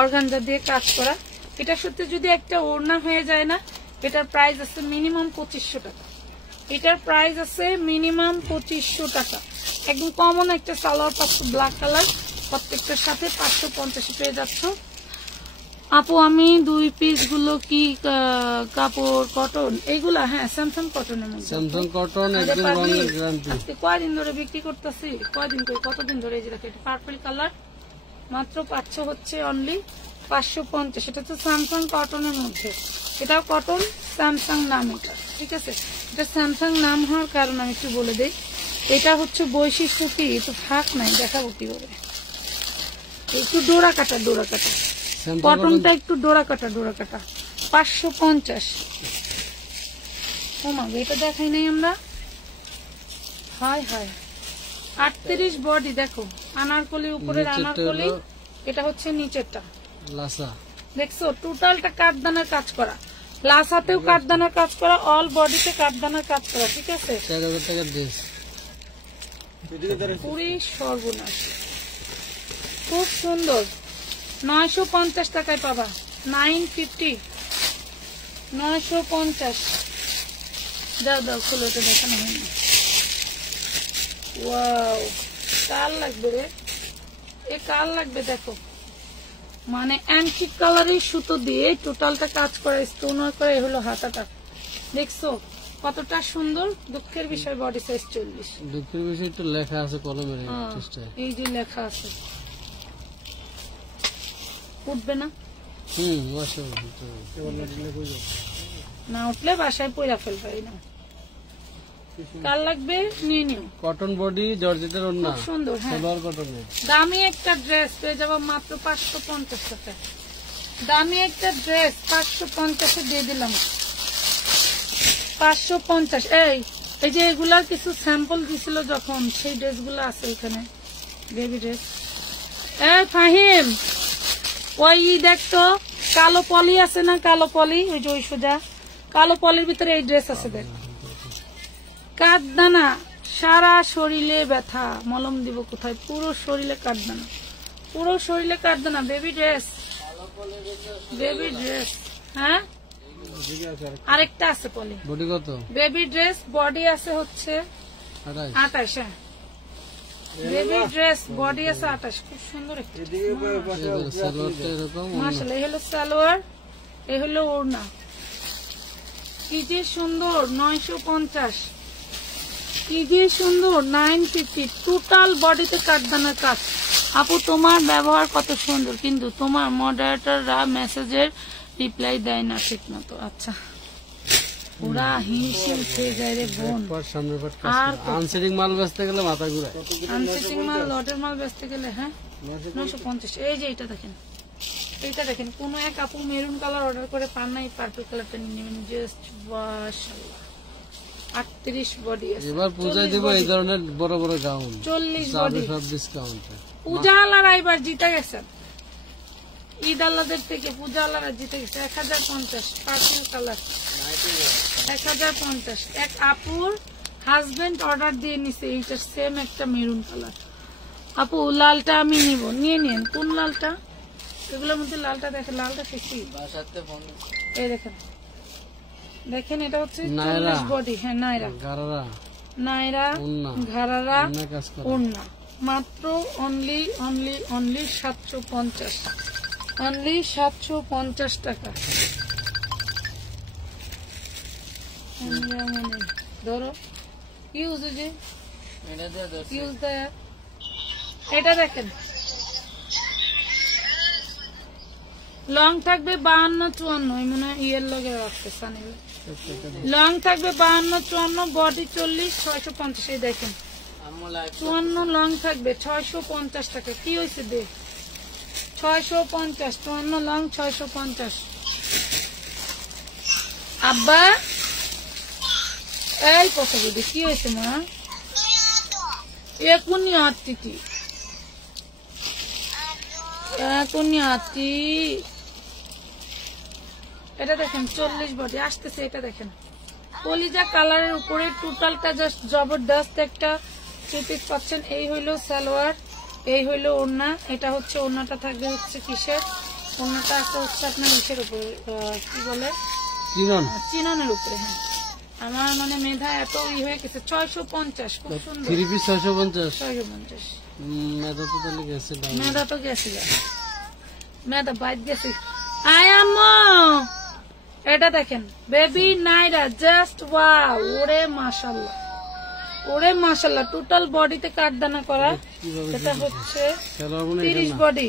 অর্গানজা দিয়ে কাজ করা। এটার সাথে যদি একটা ওড়না হয়ে যায় না, এটার প্রাইস আছে মিনিমাম 2500 টাকা। এটার প্রাইস আছে মিনিমাম 2500 টাকা। একদম কমন একটা সালোয়ার পাচ্ছ ব্ল্যাক কালার, প্রত্যেকটার সাথে 550 পেয়ে যাচ্ছ। আপু আমি 2 পিস গুলো কি কাপড় কটন? এইগুলা হ্যাঁ স্যামসাং কটনের মধ্যে, স্যামসাং কটন, একদম রঙের গ্যারান্টি। আজকে কয়দিন ধরে বিক্রি করতেছি, কতদিন ধরে। এই যে দেখো, এটা পার্পল কালার, মাত্র 500 হচ্ছে, অনলি 550। এটা তো স্যামসাং কটনের মধ্যে, এটাও কটন, স্যামসাং নাম এটা, ঠিক আছে। এটা স্যামসাং নাম হওয়ার কারণ আমি একটু বলে দেই। এটা হচ্ছে বৈশিষ্ট্য কি, একটু ফাঁক নাই, দেখাবো কিভাবে। একটু ডোরা কাটা, কটনটা একটু ডোরা কাটা। 550। ও মা, এটা দেখাই নাই আমরা। হায় 38 বডি, দেখো আনারকলি, উপরের আনারকলি, এটা হচ্ছে নিচেরটা লাসা। দেখছো টোটালটা কাঠদানার কাজ করা, লাসাতেও কাঠদানার কাজ করা, অল বডিতে কাঠদানার কাজ করা, ঠিক আছে। 4000 টাকার ড্রেস, পুরি সর্বনাশ, খুব সুন্দর। 950 টাকায় পাবা, 950, 950। দাও খুলে, ওটা দেখানো হয়নি। ওয়াও, কার লাগবে রে, এ কার লাগবে দেখো, মানে অ্যান্টিক কালারের সুতো দিয়ে টোটালটা কাজ করে, স্টোন ওয়ার্ক করে। হলো হাতাটা, দেখছো কতটা সুন্দর। দুঃখের বিষয় বডি সাইজ 40। দুঃখের বিষয় একটু লেখা আছে কলমের, এই যে লেখা আছে, উঠবে না। না উঠলে বাসায় পয়রা ফেলবে না। কার লাগবে নিয়ে নিও। কটন বডি, জর্জেটের ওড়না, খুব সুন্দর। হ্যাঁ, সালোয়ার কটনের। দামি একটা ড্রেস পেয়ে যাবো মাত্র 550 টাকা। দামি একটা ড্রেস 550 দিয়ে দিলাম, 550। এই যে এগুলার কিছু স্যাম্পল দিছিল যখন, সেই ড্রেসগুলো আছে এখানে, বেবি ড্রেস। ফাহিম, ওই দেখতো কালো পলি আছে না, কালো পলি, ওই যে ওই সোজা কালো পলির ভিতরে এই ড্রেস আছে, দেখ। কাঠদানা, সারা শরীরে ব্যথা, মলম দিব কোথায়, পুরো শরীরে কাঠদানা, পুরো শরীরে কাঠদানা। বেবি ড্রেস, হ্যাঁ আরেকটা আছে পলি। বডি কত? বেবি ড্রেস বডি আছে হচ্ছে 28। হ্যাঁ, বেবি ড্রেস বডি আছে 28। খুব সুন্দর একটা মাশাআল্লাহ। এই হলো সালোয়ার, এই হলো ওড়না, কি যে সুন্দর। 950, কি যে সুন্দর। 950, টোটাল বডিতে কাঠদানার কাজ। আপু তোমার ব্যবহার কত সুন্দর, কিন্তু তোমার মডারেটররা মেসেজের রিপ্লাই দেয় না ঠিক মতো। আচ্ছা পুরা হিমশিম খেয়ে যায় রে বোন। সামনের পাট আর আনসেটিং মাল বেচতে গেলে মাথা ঘুরায়। আনসেটিং মাল লটের মাল বেচতে গেলে হ্যাঁ 950। এই যে এটা দেখেন, এইটা দেখেন, কোন এক আপু মেরুন কালার অর্ডার করে পান নাই, পার্পল কালারটা নিয়ে নেবেন। জাস্ট মাশাআল্লাহ 38 বডি আছে। এবার পূজায় দিব এই ধরনের বড় বড় গাউন 40 বডি সব ডিসকাউন্ট। পূজালারা এবার জিতে গেছেন, ঈদ আল্লাহদের থেকে পূজালারা জিতে গেছে। 1050 পার্পল কালার 1050। এক আপুর হাজবেন্ড অর্ডার দিয়ে নিছে এইটা সেম একটা মেরুন কালার। আপু লালটা আমি নিব, নিয়ে নিন। কোন লালটা? এগুলোর মধ্যে লালটা দেখেন, লালটা ফিক্সি। এই দেখেন, দেখেন এটা হচ্ছে 40 বডি। হ্যাঁ নাইরা গারারা নাইরা ঘারারা ওড়না, মাত্র অনলি 750, অনলি 750 টাকা। ধরো ইউজ যে ইউজ দেয়। এটা দেখেন লং থাকবে 52-54, মনে হয় ইয়ের লগে রাখতে সানি। লং থাকবে 52-54, বডি 40, 650। এই দেখেন 54 লং থাকবে 650 টাকা। কি হয়েছে দে 650, 54 লং 650। আব্বা এই কথা বলি কি হয়েছে মা? এখনই আটটি এখনই আটটি। এটা দেখেন 40 বডি আসতেছে। এটা দেখেন কলিজা কালারের উপরে টোটালটা জাস্ট জবরদস্ত একটা থ্রি পিস পাচ্ছেন। এই হইলো সালোয়ার, এই হইলো ওড়না। এটা হচ্ছে ওড়নাটা থাকবে হচ্ছে কিসের? ওড়নাটা আছে হচ্ছে আপনার ইসের উপরে, কি বলে চিননের উপরে। হ্যাঁ আমার মানে মেধা এত হয়ে গেছে। 650, খুব সুন্দর। 3 পিস 650। 650 মেধা তো তাহলে গেছে, মেধা তো গেছে, মেধা বাইক গেছে। আয়াম্মু এটা দেখেন বেবি নাইরা, জাস্ট ওয়াও। ওরে মাশাআল্লাহ, ওরে মাশাআল্লাহ। টোটাল বডিতে কাটদানা করা। এটা হচ্ছে 30 বডি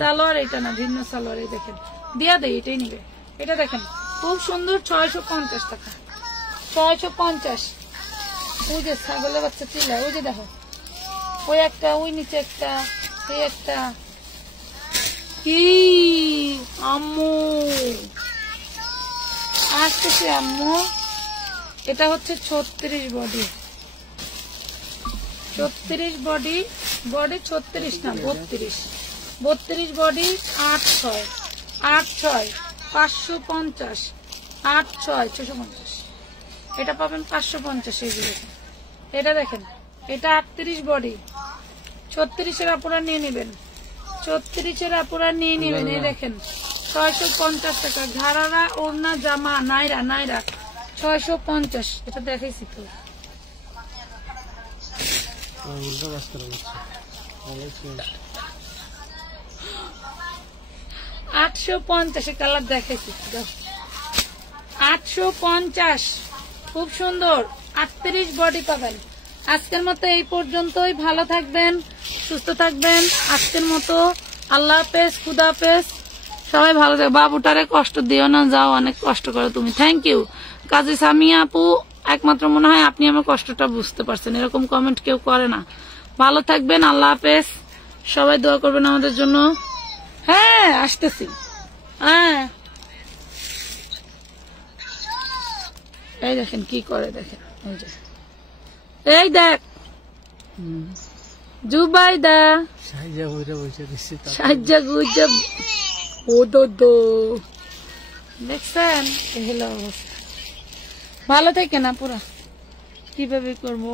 সালোয়ার। এটা না ভিন্ন সালোয়ার। এই দেখেন দিয়া দেয়, এটাই নিবে। এটা দেখেন খুব সুন্দর 650 টাকা। 650। ওই যে ছাগলের বাচ্চা চিল্লা, ওই যে দেখো ওই একটা, ওই নিচে একটা, এই একটা। কি আম্মু আসতেছে আম্মু। এটা হচ্ছে 36 বডি, 36 বডি, বডি 36 না 32, 32 বডি। 86, 86, 550, 86, 650। এটা পাবেন 550। এইগুলো এটা দেখেন, এটা 38 বডি, 36-এর আপুরা নিয়ে নেবেন, 36-এর আপুরা নিয়ে নেবেন। এই দেখেন 650 টাকা। ঘাড়ারা ওড়না জামা নাইরা, নাইরা 650। এটা দেখাইছি তো। 850 কালার দেখাইছি, 850 খুব সুন্দর। 38 বডি পাবেন। আজকের মতো এই পর্যন্তই। ভালো থাকবেন, সুস্থ থাকবেন। আজকের মতো আল্লাহ হাফেজ, খুদা হাফেজ। সবাই ভালো থাকবে। বাবুটারে কষ্ট দিও না, যাও, অনেক কষ্ট করো তুমি। থ্যাংক ইউ কাজী সামিয়া আপু, একমাত্র মনে হয় আপনি আমার কষ্টটা বুঝতে পারছেন। এরকম কমেন্ট কেউ করে না। ভালো থাকবেন, আল্লাহ হাফেজ। সবাই দোয়া করবেন আমাদের জন্য। হ্যাঁ আসতেছি। হ্যাঁ এই দেখেন কি করে, দেখেন এই দেখ জুবাইদা সাহায্য গুজব ও দো দেখছেন। হলো অবস্থা। ভালো থাকে না পুরা, কিভাবে করবো।